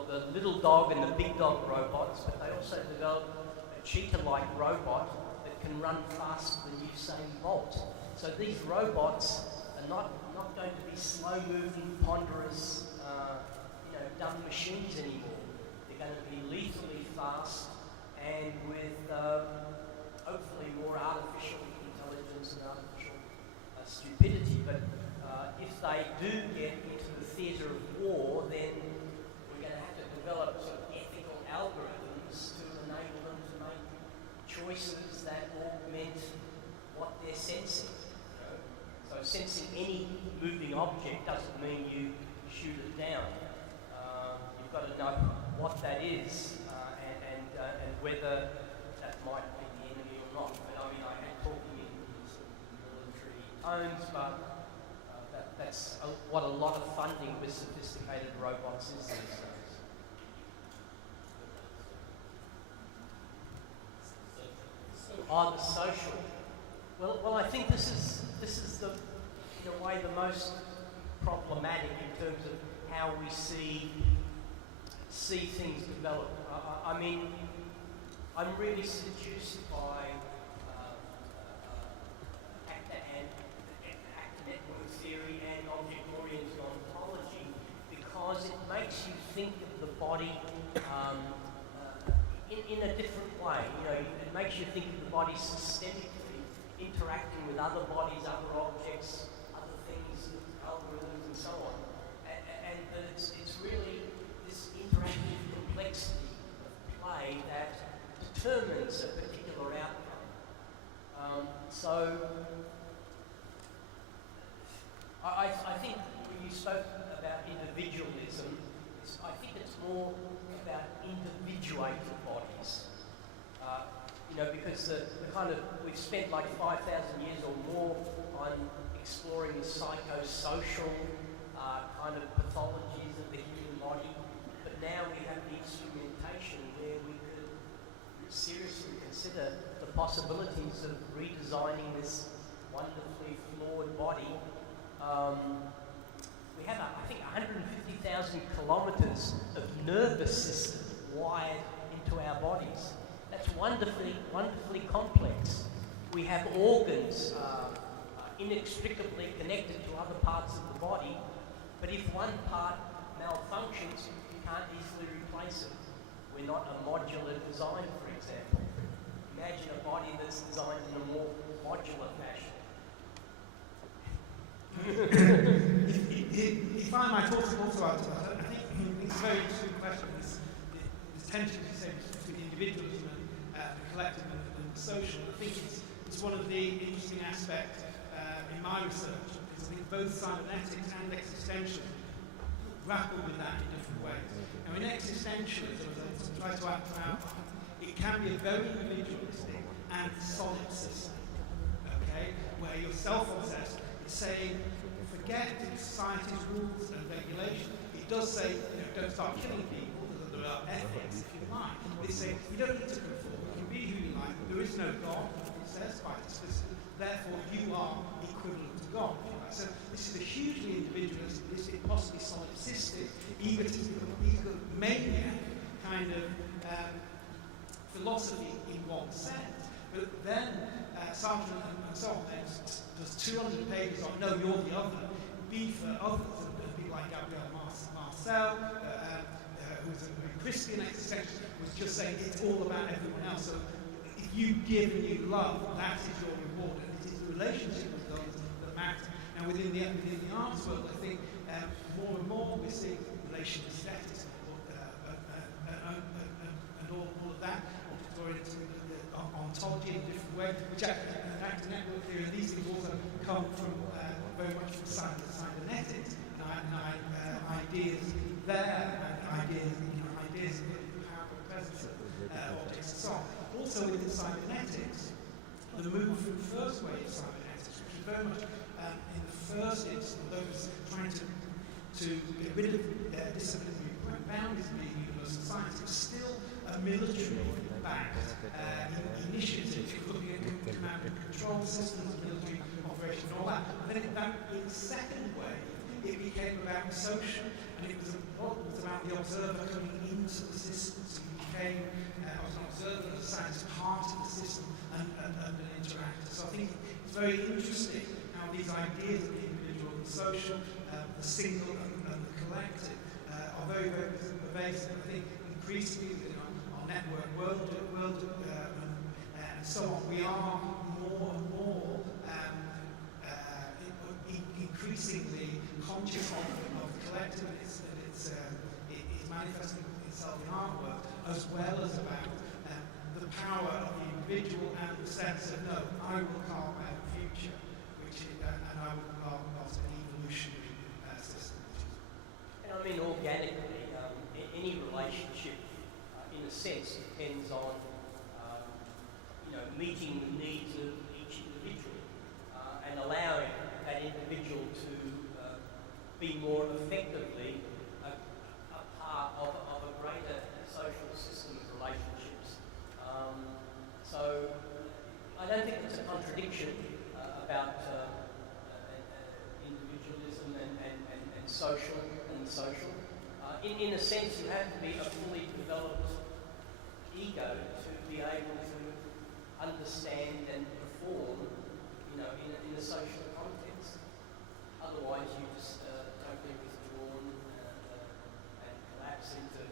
the little dog and the big dog robots, but they also developed a cheetah-like robot that can run faster than Usain Bolt. So these robots are not going to be slow-moving, ponderous, dumb machines anymore. They're going to be lethally fast and with hopefully more artificial intelligence and artificial stupidity. But if they do get into the theatre of war, then we're going to have to develop sort of ethical algorithms to enable them to make choices that augment what they're sensing. You know? So sensing any moving object doesn't mean you shoot it down. You've got to know what that is and whether that might be the enemy or not. But I mean, I hate talking in sort of military tones, but that's what a lot of funding with sophisticated robots is these days. Oh, the social. Well, I think this is the, in a way, the most problematic in terms of how we see things develop. I mean, I'm really seduced by actor network theory and object-oriented ontology because it makes you think of the body in a different way. You know, it makes you think of the body systemically, interacting with other bodies, other objects, other things, algorithms, and so on. And it's really this interactive complexity of play that determines a particular outcome. So I think when you spoke about individualism, I think it's more about individuated bodies. You know, because the kind of, we've spent like 5,000 years or more on exploring the psychosocial kind of pathologies of the human body, but now we have the instrumentation where we could seriously consider the possibilities of redesigning this wonderfully flawed body. We have, I think, 150,000 kilometres of nervous system wired into our bodies. That's wonderfully, wonderfully complex. We have organs inextricably connected to other parts of the body, but if one part malfunctions, you can't easily replace it. We're not a modular design, for example. Imagine a body that's designed in a more modular fashion. If I might also add to that, I think it's a very interesting question, this tension between individualism and the collective and the social. I think it's one of the interesting aspects in my research, because I think both cybernetics and existentialism grapple with that in different ways. Now in existentialism, as I try to outline, it can be a very individualistic and solid system, okay, where you're self-obsessed. It's saying, forget society's rules and regulations. It does say, you know, don't start killing people, there are ethics, if you like. They say, you don't need to conform, you can be who you like. There is no God, it says by explicitly. Therefore, you are equivalent to God. So this is a hugely individualistic, this is possibly solipsistic, egomaniac kind of philosophy in one sense. But then Sartre and so on does 200 pages on no, you're the other, B for others, and people like Gabriel Marcel, who's a very Christian existentialist, was just saying it's all about everyone else. So if you give and you love, that is your reward, and it is the relationship with those that matter. Now within the arts world, I think more and more we're seeing relational aesthetics and all of that, ontology in a different way, which actor network theory, and these things also come from very much from cybernetics and ideas there, and ideas of the power and presence of objects and so on. Also within cybernetics, the move from the first wave of cybernetics, which was very much in the first instance, those trying to get rid of disciplinary boundaries being universal science, was still a military-backed initiative, looking at command and control systems, military operation, and all that. And then in the second wave, it became about social, and it was about the observer coming into the system. So you became, as an observer, as a science, part of the system and an interactor. So I think it's very interesting how these ideas of the individual and the social, the single and the collective, are very, very pervasive. I think increasingly within our network world and so on, we are more and more increasingly conscious of the collective, and it's manifesting itself in artwork, as well as about the power of the individual and the sense of, no, I will carve my own future, and I will carve an evolutionary system. And I mean, organically, any relationship, in a sense, depends on, meeting the needs of each individual and allowing that individual to be more effectively a part of a greater social system of relationships. So I don't think it's a contradiction about individualism and social. In a sense, you have to be a fully developed ego to be able to understand and perform, in a social context. Otherwise, you just totally withdrawn and collapse into,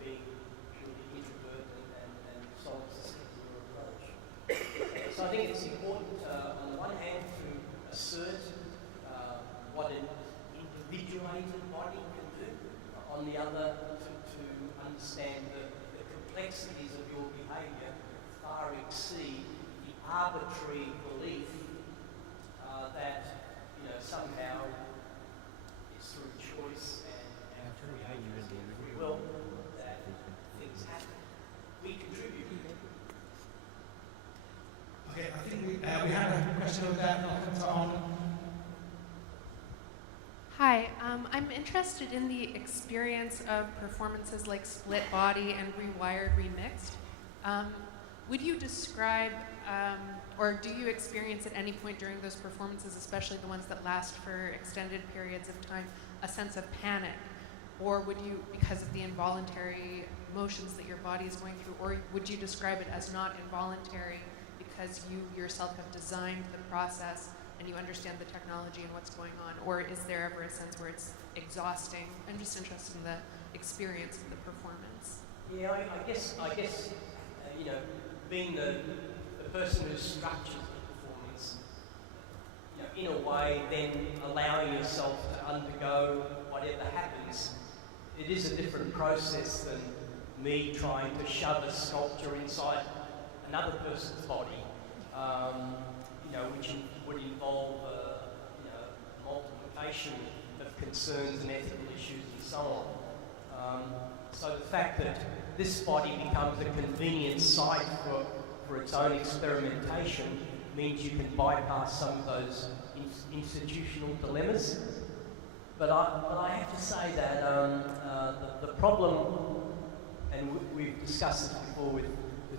being purely introvert and solipsistic in your approach. So I think it's important, on the one hand, to assert what an individuated body can do. On the other, to understand the complexities of your behaviour far exceed the arbitrary belief that somehow it's through choice and free will that things happen. We contribute. Okay, I think we had a question over there, and I'll come to Anna. Hi, I'm interested in the experience of performances like Split Body and Rewired Remixed. Would you describe, or do you experience at any point during those performances, especially the ones that last for extended periods of time, a sense of panic? Or would you, because of the involuntary motions that your body is going through, or would you describe it as not involuntary because you yourself have designed the process and you understand the technology and what's going on? Or is there ever a sense where it's exhausting? I'm just interested in the experience of the performance. Yeah, I guess being the person who structures the performance, in a way, then allowing yourself to undergo whatever happens, it is a different process than me trying to shove a sculpture inside another person's body, which would involve multiplication of concerns and ethical issues and so on. So the fact that this body becomes a convenient site for its own experimentation means you can bypass some of those institutional dilemmas. But I have to say that the problem, and we've discussed this before with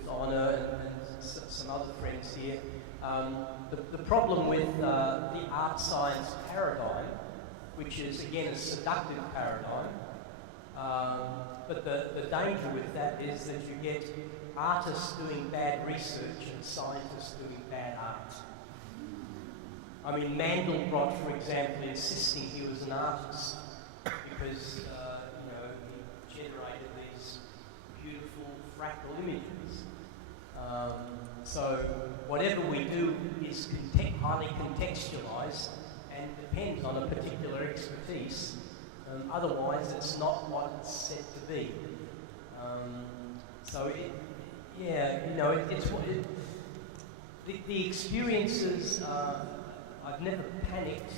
Anna and some other friends here, the problem with the art science paradigm, which is again a seductive paradigm, but the danger with that is that you get artists doing bad research and scientists doing bad art. I mean, Mandelbrot, for example, insisting he was an artist because he generated these beautiful fractal images. So whatever we do is highly contextualised and depends on a particular expertise. Otherwise, it's not what it's said to be. The experiences. I've never panicked,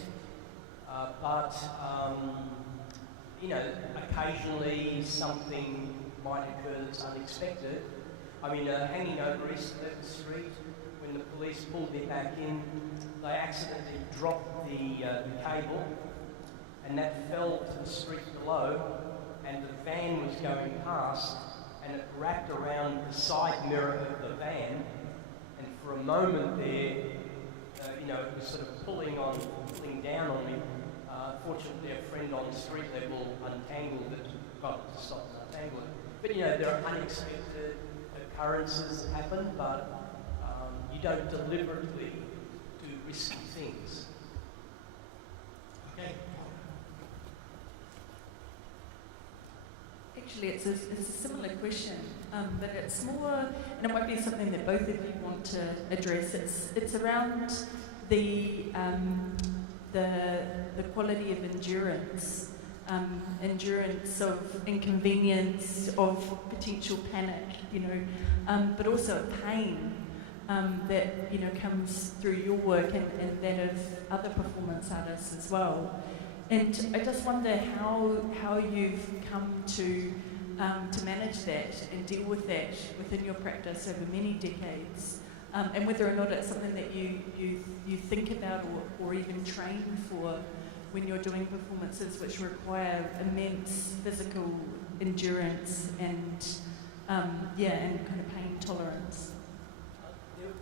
but occasionally something might occur that's unexpected. I mean, hanging over East 11th Street, when the police pulled me back in, they accidentally dropped the cable, and that fell to the street below, and the van was going past, and it wrapped around the side mirror of the van, and for a moment there, it was sort of pulling down on me. Fortunately, a friend on the street level untangled it, got it to stop and untangle it. But there are unexpected occurrences that happen, but you don't deliberately do risky things. Okay. Actually, it's a similar question, but it's more, and it might be something that both of you want to address. It's around the the quality of endurance, endurance of inconvenience, of potential panic, you know, but also pain that, you know, comes through your work and that of other performance artists as well. And I just wonder how you've come to manage that and deal with that within your practice over many decades, and whether or not it's something that you think about or even train for when you're doing performances which require immense physical endurance and and kind of pain tolerance.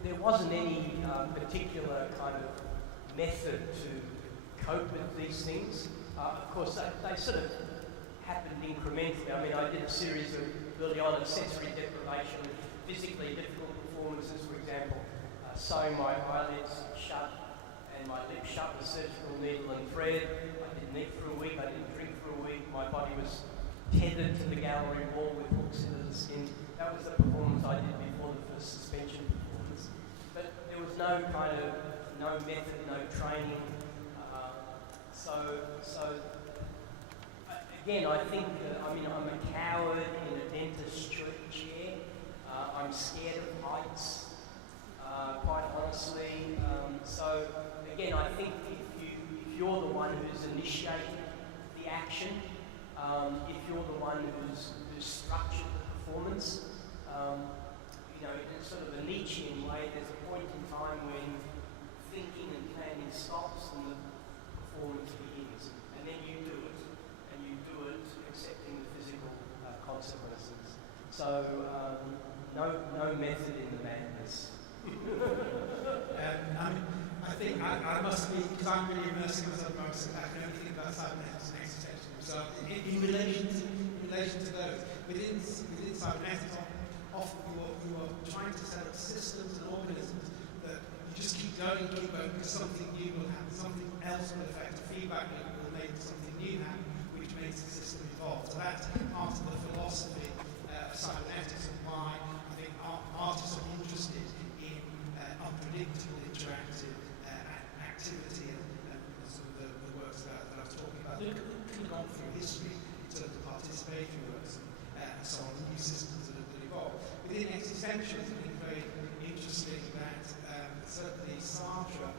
There wasn't any particular kind of method to cope with these things. Of course, they sort of happened incrementally. I mean, I did a series of early on of sensory deprivation, physically difficult performances, for example, sewing my eyelids shut and my lips shut with surgical needle and thread. I didn't eat for a week, I didn't drink for a week, my body was tethered to the gallery wall with hooks into the skin. That was the performance I did before the first suspension performance. But there was no method, no training. Again, I think, I'm a coward in a dentist's chair. I'm scared of heights, quite honestly. So again, I think if you're the one who's initiating the action, if you're the one who's structured the performance, you know, in sort of a Nietzschean way, there's a point in time when thinking and planning stops and the performance begins, and then you do it, accepting the physical consequences. So no method in the madness. I think I must be, because I'm really immersing myself, I can only think about cybernetics and existentialism. So in relation to those, within cybernetics, often you are trying to set up systems and organisms that you just keep going, because something new will happen, something else will affect, a feedback loop will make something new happen, which makes the system evolve. So that's part of the philosophy of cybernetics and why I think artists are interested in unpredictable interactive activity and some of the works that I was talking about. Look on through history in terms of participatory works and so on, new systems that evolve. Within existentialism, it's very interesting that certainly Sartre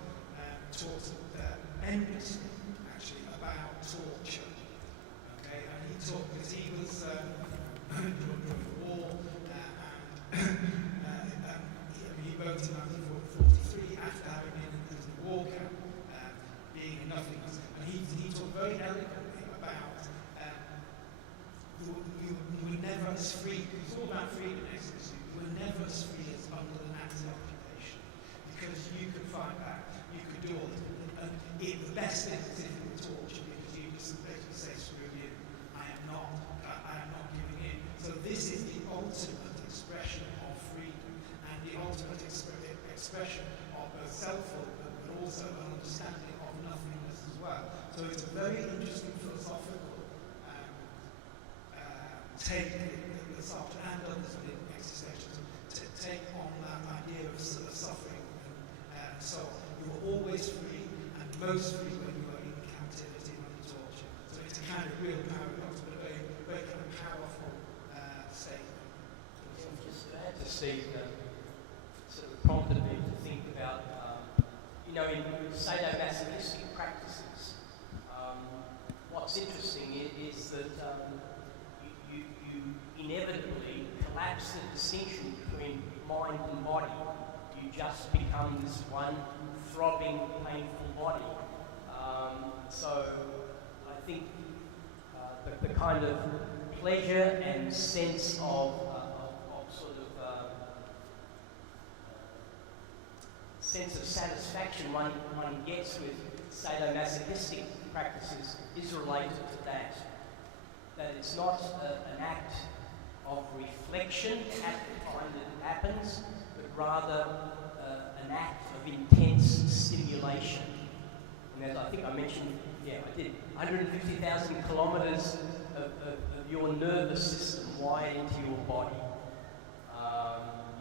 talks endlessly, actually, about torture. Okay, and he talked because he was during the war, and he wrote in 1943 after having been in the war camp, being in nothingness, and he talked very eloquently about you were never as free. It's all about freedom, you were never as free as under the Nazi occupation, because you could fight back, you could do all this. And the best thing is if you were tortured, because you just basically say, screw you, I am not giving in. So this is the ultimate expression of freedom, and the ultimate expression of both self-will, but also an understanding of nothingness as well. So it's a very interesting philosophical take that Sartre and others within existentialism take on that idea of suffering and so on. You are always free, and most free when you are in captivity and under torture. So it's a kind of real paradox, but a very, very kind of powerful statement. Just to add to Steve, sort of prompted me to think about, in sadomasochistic practices, what's interesting is that you inevitably collapse the distinction between mind and body. You just become this one throbbing, painful body. So I think the kind of pleasure and sense of sense of satisfaction one gets with sadomasochistic practices is related to that. That it's not an act of reflection at the time that it happens, but rather an act of intense stimulation. And as I think I mentioned, I did 150,000 kilometers of your nervous system wired into your body.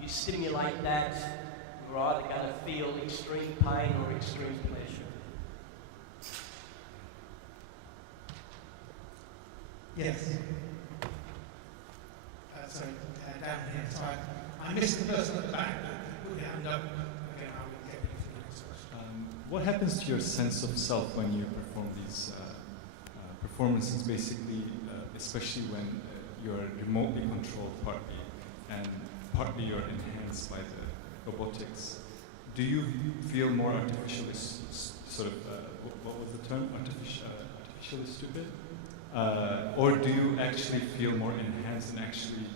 You stimulate that, you're either going to feel extreme pain or extreme pleasure. Yes. Sorry, down here. Sorry, I missed the person at the back. Put your hand up. Again, I will get you to the next question. What happens to your sense of self when you perform these performances, basically, especially when you're remotely controlled partly, and partly you're enhanced by the robotics? Do you feel more artificialist, sort of, what was the term? Artificialist to it? Or do you actually feel more enhanced and actually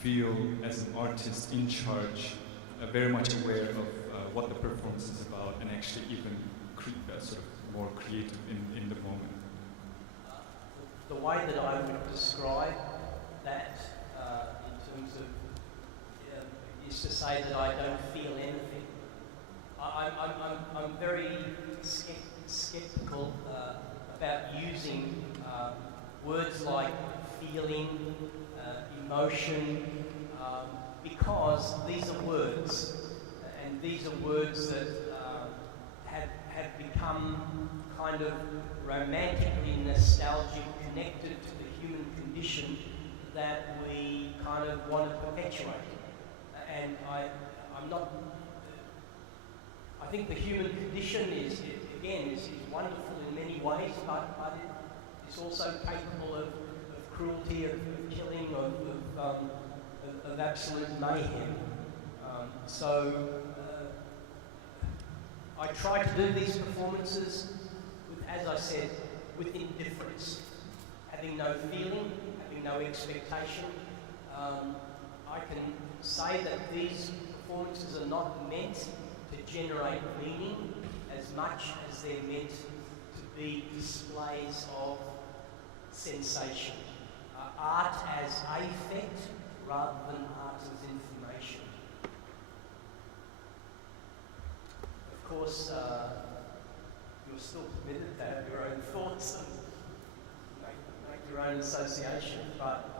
feel as an artist in charge, very much aware of what the performance is about, and actually even sort of more creative in the moment? The way that I would describe that in terms of is to say that I don't feel anything. I'm very skeptical about using words like feeling, emotion, because these are words, and these are words that have become kind of romantically nostalgic, connected to the human condition that we kind of want to perpetuate. And I'm not. I think the human condition is wonderful in many ways, but it's also capable of cruelty, of killing, of absolute mayhem. I try to do these performances with, as I said, with indifference, having no feeling, having no expectation. I can say that these performances are not meant to generate meaning as much as they're meant to be displays of sensation. Art as affect rather than art as information. Of course, you're still permitted to have your own thoughts and make your own association, but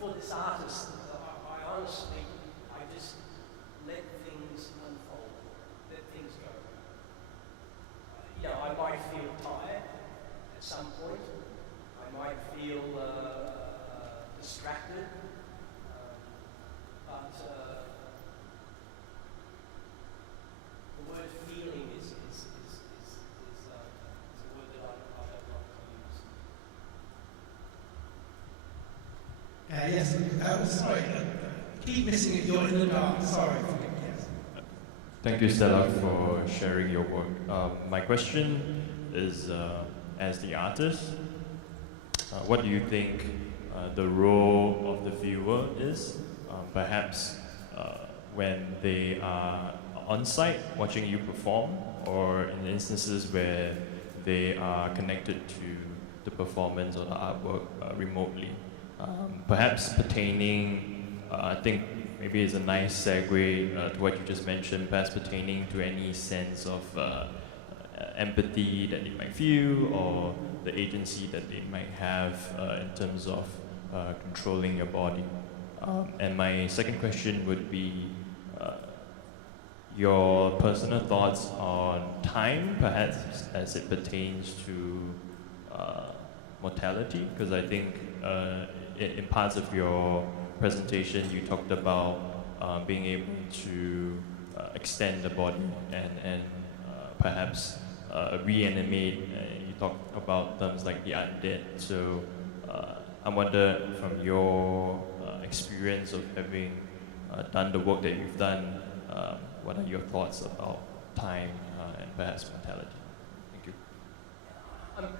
for this artist, I honestly, I just let things unfold, let things go. I might feel tired at some point, I might feel distracted, but the word feeling is a word that I don't like to use. Yes, sorry, keep missing it, you're in the dark, sorry. Yes. Thank you, Stelarc, for sharing your work. My question is, as the artist, what do you think the role of the viewer is? Perhaps when they are on site watching you perform, or in instances where they are connected to the performance or the artwork remotely. Perhaps pertaining, I think maybe it's a nice segue to what you just mentioned, perhaps pertaining to any sense of empathy that they might feel, or the agency that they might have in terms of controlling your body. And my second question would be your personal thoughts on time, perhaps as it pertains to mortality, because I think in parts of your presentation you talked about being able to extend the body and perhaps reanimate. You talked about terms like the undead. So I wonder, from your experience of having done the work that you've done, what are your thoughts about time and perhaps mortality? Thank you.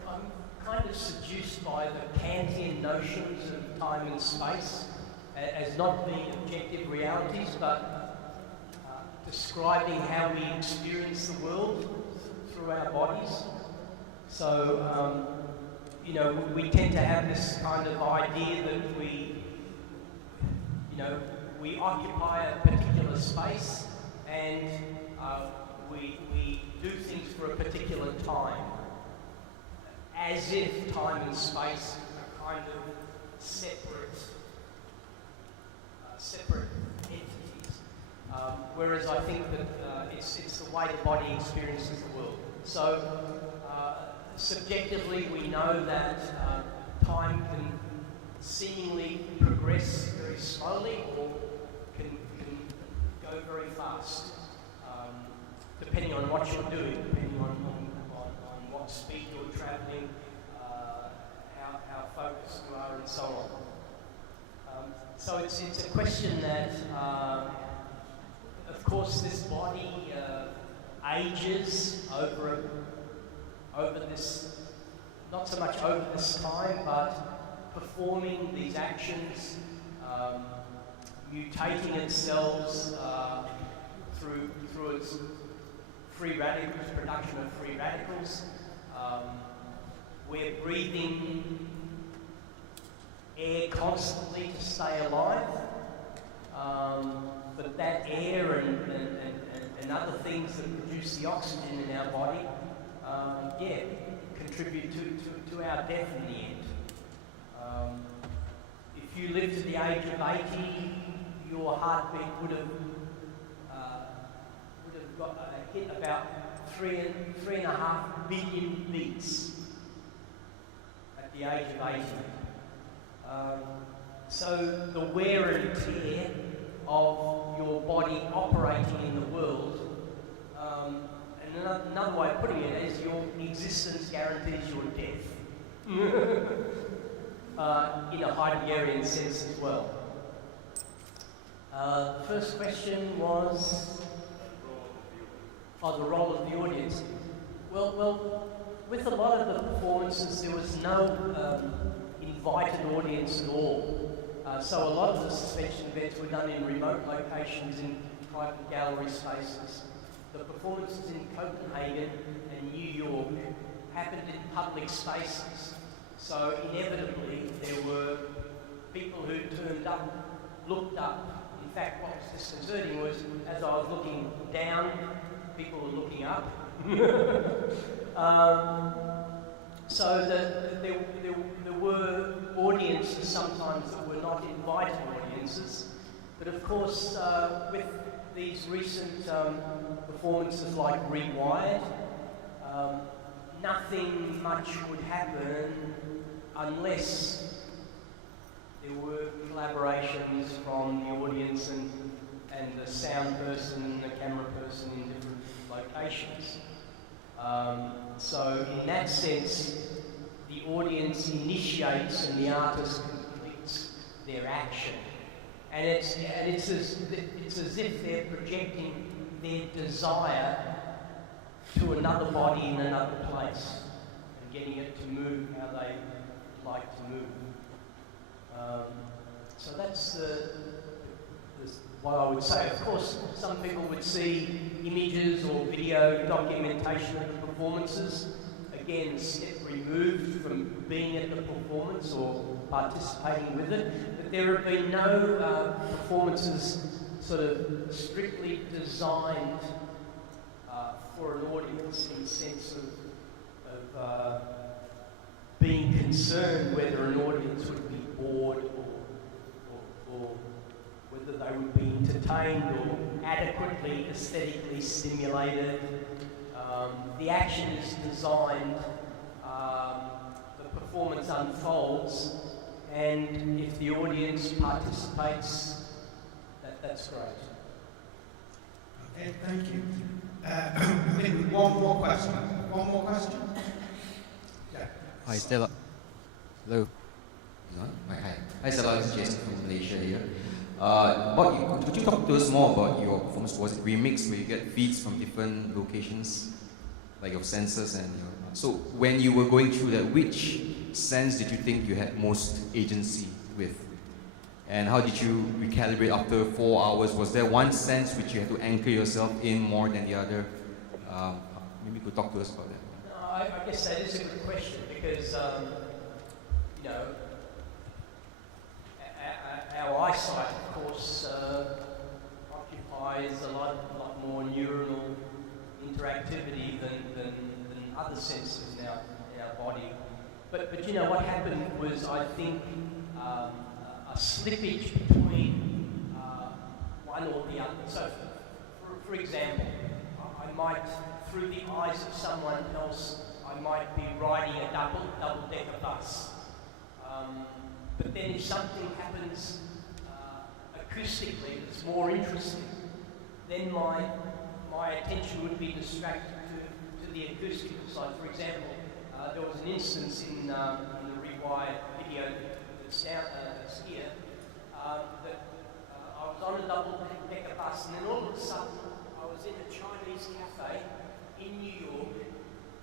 I'm kind of seduced by the Kantian notions of time and space as not being objective realities, but describing how we experience the world through our bodies. So, we tend to have this kind of idea that we occupy a particular space and we do things for a particular time, as if time and space are kind of separate entities. Whereas I think that it's the way the body experiences the world. So subjectively, we know that time can seemingly progress very slowly or can go very fast, depending on what you're doing, depending on what speed you're travelling, how focused you are, and so on. So it's a question that, of course, this body ages over this, not so much over this time, but performing these actions, mutating itself through its free radicals, production of free radicals. We're breathing air constantly to stay alive, but that air and other things that produce the oxygen in our body, contribute to our death in the end. If you lived to the age of 80, your heartbeat would have hit about 3.5 billion beats at the age of 80. So the wear and tear of your body operating in the world, and another way of putting it is your existence guarantees your death. In a Heideggerian sense as well. The first question was the role of the audience. Well, with a lot of the performances, there was no invited audience at all. So a lot of the suspension events were done in remote locations in private gallery spaces. The performances in Copenhagen and New York happened in public spaces. So inevitably, there were people who turned up, looked up. In fact, what was disconcerting was, as I was looking down, people were looking up. So there were audiences sometimes that were not invited audiences. But of course, with these recent performances like Rewired, nothing much would happen unless there were collaborations from the audience and the sound person and the camera person in different locations. So in that sense, the audience initiates and the artist completes their action. And it's as if they're projecting their desire to another body in another place and getting it to move how they like to move. So that's what I would say. Of course, some people would see images or video documentation of the performances, again, a step removed from being at the performance or participating with it. But there have been no performances sort of strictly designed for an audience in the sense of being concerned whether an audience would be bored or whether they would be entertained or adequately aesthetically stimulated. The action is designed, the performance unfolds, and if the audience participates, that's great. Okay, thank you. I think one more question. One more question? Yeah. Hi, Stella. Hello. Hi, Stella. This is Jason from Malaysia here. Could you talk to us more about your performance? Was it remixed where you get feeds from different locations, like your senses and your... So when you were going through that, which sense did you think you had most agency with? And how did you recalibrate after 4 hours? Was there one sense which you had to anchor yourself in more than the other? Maybe you could talk to us about that. No, I guess that is a good question because, you know, our eyesight, of course, occupies a lot more neuronal interactivity than other senses in our body. But you know, what happened was, I think, a slippage between one or the other. So, for example, I might, through the eyes of someone else, I might be riding a double-decker bus. But then if something happens acoustically that's more interesting, then my attention would be distracted to the acoustical side. For example, there was an instance in the Rewired video that's here, that I was on a double-decker bus, and then all of a sudden I was in a Chinese cafe in New York,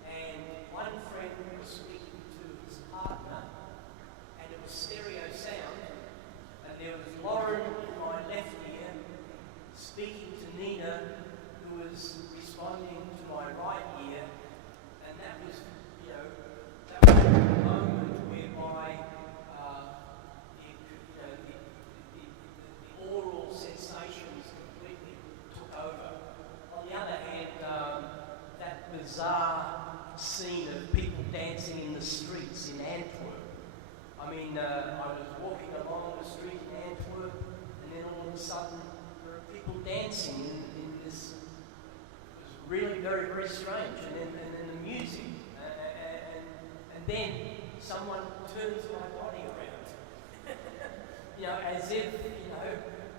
and one friend was speaking to his partner, and it was stereo sound, and there was Lauren in my left ear speaking to Nina, who was responding to my right ear, and that was, that was a moment whereby the oral sensations completely took over. On the other hand, that bizarre scene of people dancing in the streets in Antwerp. I mean, I was walking along the street in Antwerp, and then all of a sudden there are people dancing in this. It was really very, very strange. And then the music, and then someone turns my body around. As if,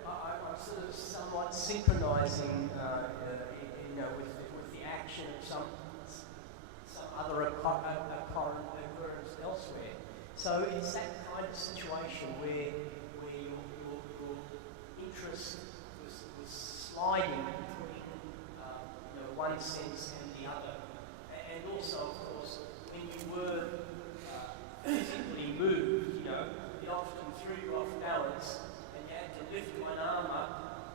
I'm sort of somewhat synchronizing, with the action of some other occurrence elsewhere. So it's that kind of situation where your interest was sliding between one sense and the other, and also, of course, when you were physically moved, it often threw you off balance, and you had to lift one arm up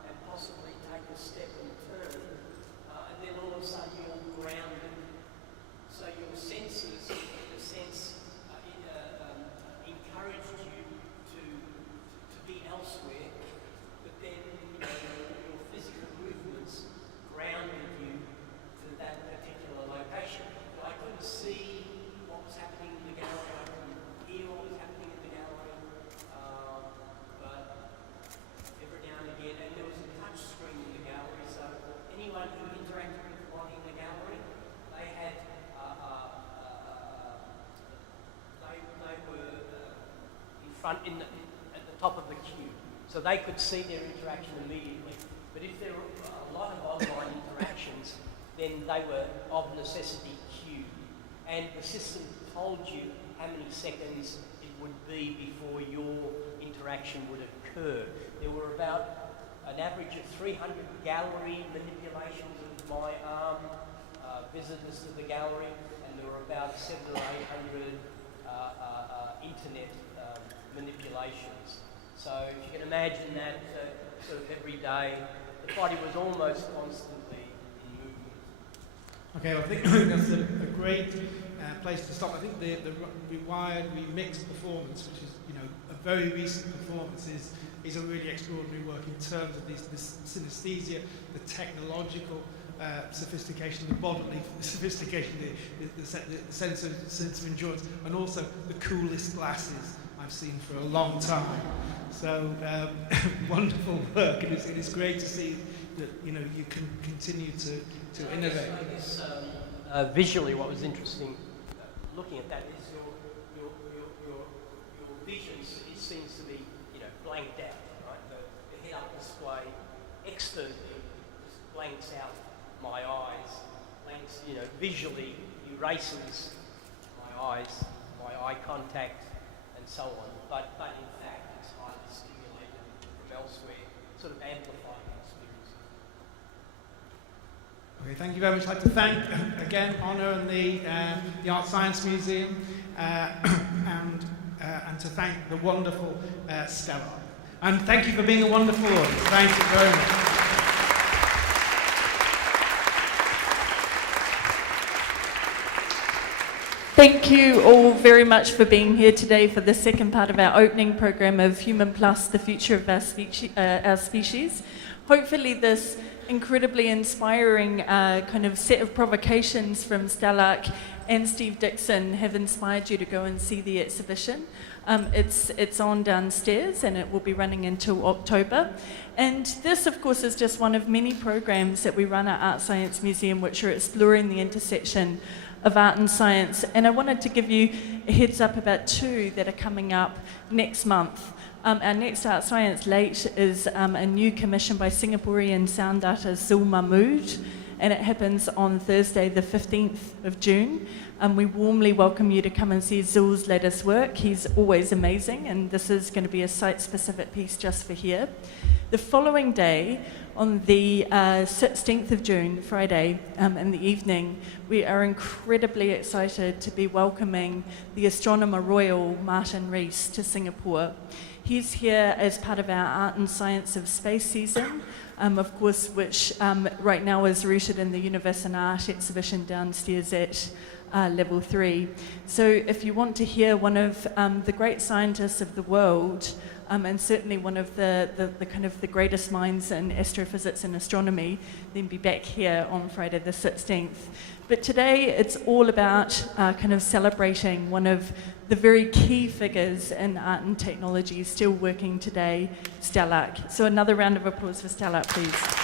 and possibly take a step and turn, and then all of a sudden you're grounded. So your senses, in a sense, encouraged you to be elsewhere, but then your physical movements grounded you to that particular location. But I couldn't see what was happening in the gallery. I couldn't hear what was happening in the gallery. But every now and again, and there was a touch screen in the gallery, so anyone who interacted with one in the gallery, they had they were in front at the top of the queue, so they could see their interaction immediately. But if there were a lot of online interactions, then they were of necessity queued, and the system told you how many seconds it would be before your interaction would occur. There were about an average of 300 gallery manipulations of my arm, visitors to the gallery, and there were about 700 or 800 internet manipulations. So if you can imagine that sort of every day, the body was almost constantly in movement. Okay, well, I think that's a great place to stop. I think the Rewired remixed performance, which is a very recent performance, is a really extraordinary work in terms of this synesthesia, the technological sophistication, the bodily sophistication, the sense of endurance, and also the coolest glasses I've seen for a long time. So wonderful work, and it's great to see that you can continue to innovate. I guess visually, what was interesting looking at that is your vision seems to be blanked out, right? The head-up display externally just blanks out my eyes, blanks, visually erases my eyes, my eye contact, and so on. But in fact, it's highly stimulated from elsewhere, sort of amplifying the experience. Okay, thank you very much. I'd like to thank again Honor and the Art Science Museum, and to thank the wonderful Stelarc. And thank you for being a wonderful audience. Thank you very much. Thank you all very much for being here today for the second part of our opening program of Human Plus, the Future of Our Species. Hopefully this incredibly inspiring kind of set of provocations from Stelarc and Steve Dixon have inspired you to go and see the exhibition. It's on downstairs and it will be running until October. And this, of course, is just one of many programs that we run at Art Science Museum which are exploring the intersection of art and science. And I wanted to give you a heads up about two that are coming up next month. Our next Art Science Late is a new commission by Singaporean sound artist Zul Mahmood, and it happens on Thursday the 15th of June. We warmly welcome you to come and see Zul's latest work. He's always amazing, and this is going to be a site-specific piece just for here. The following day, on the 16th of June, Friday, in the evening, we are incredibly excited to be welcoming the Astronomer Royal, Martin Rees, to Singapore. He's here as part of our Art and Science of Space season, of course, which right now is rooted in the Universe and Art exhibition downstairs at level 3. So if you want to hear one of the great scientists of the world, and certainly one of the kind of the greatest minds in astrophysics and astronomy, then be back here on Friday the 16th. But today it's all about kind of celebrating one of the very key figures in art and technology still working today, Stelarc. So another round of applause for Stelarc, please.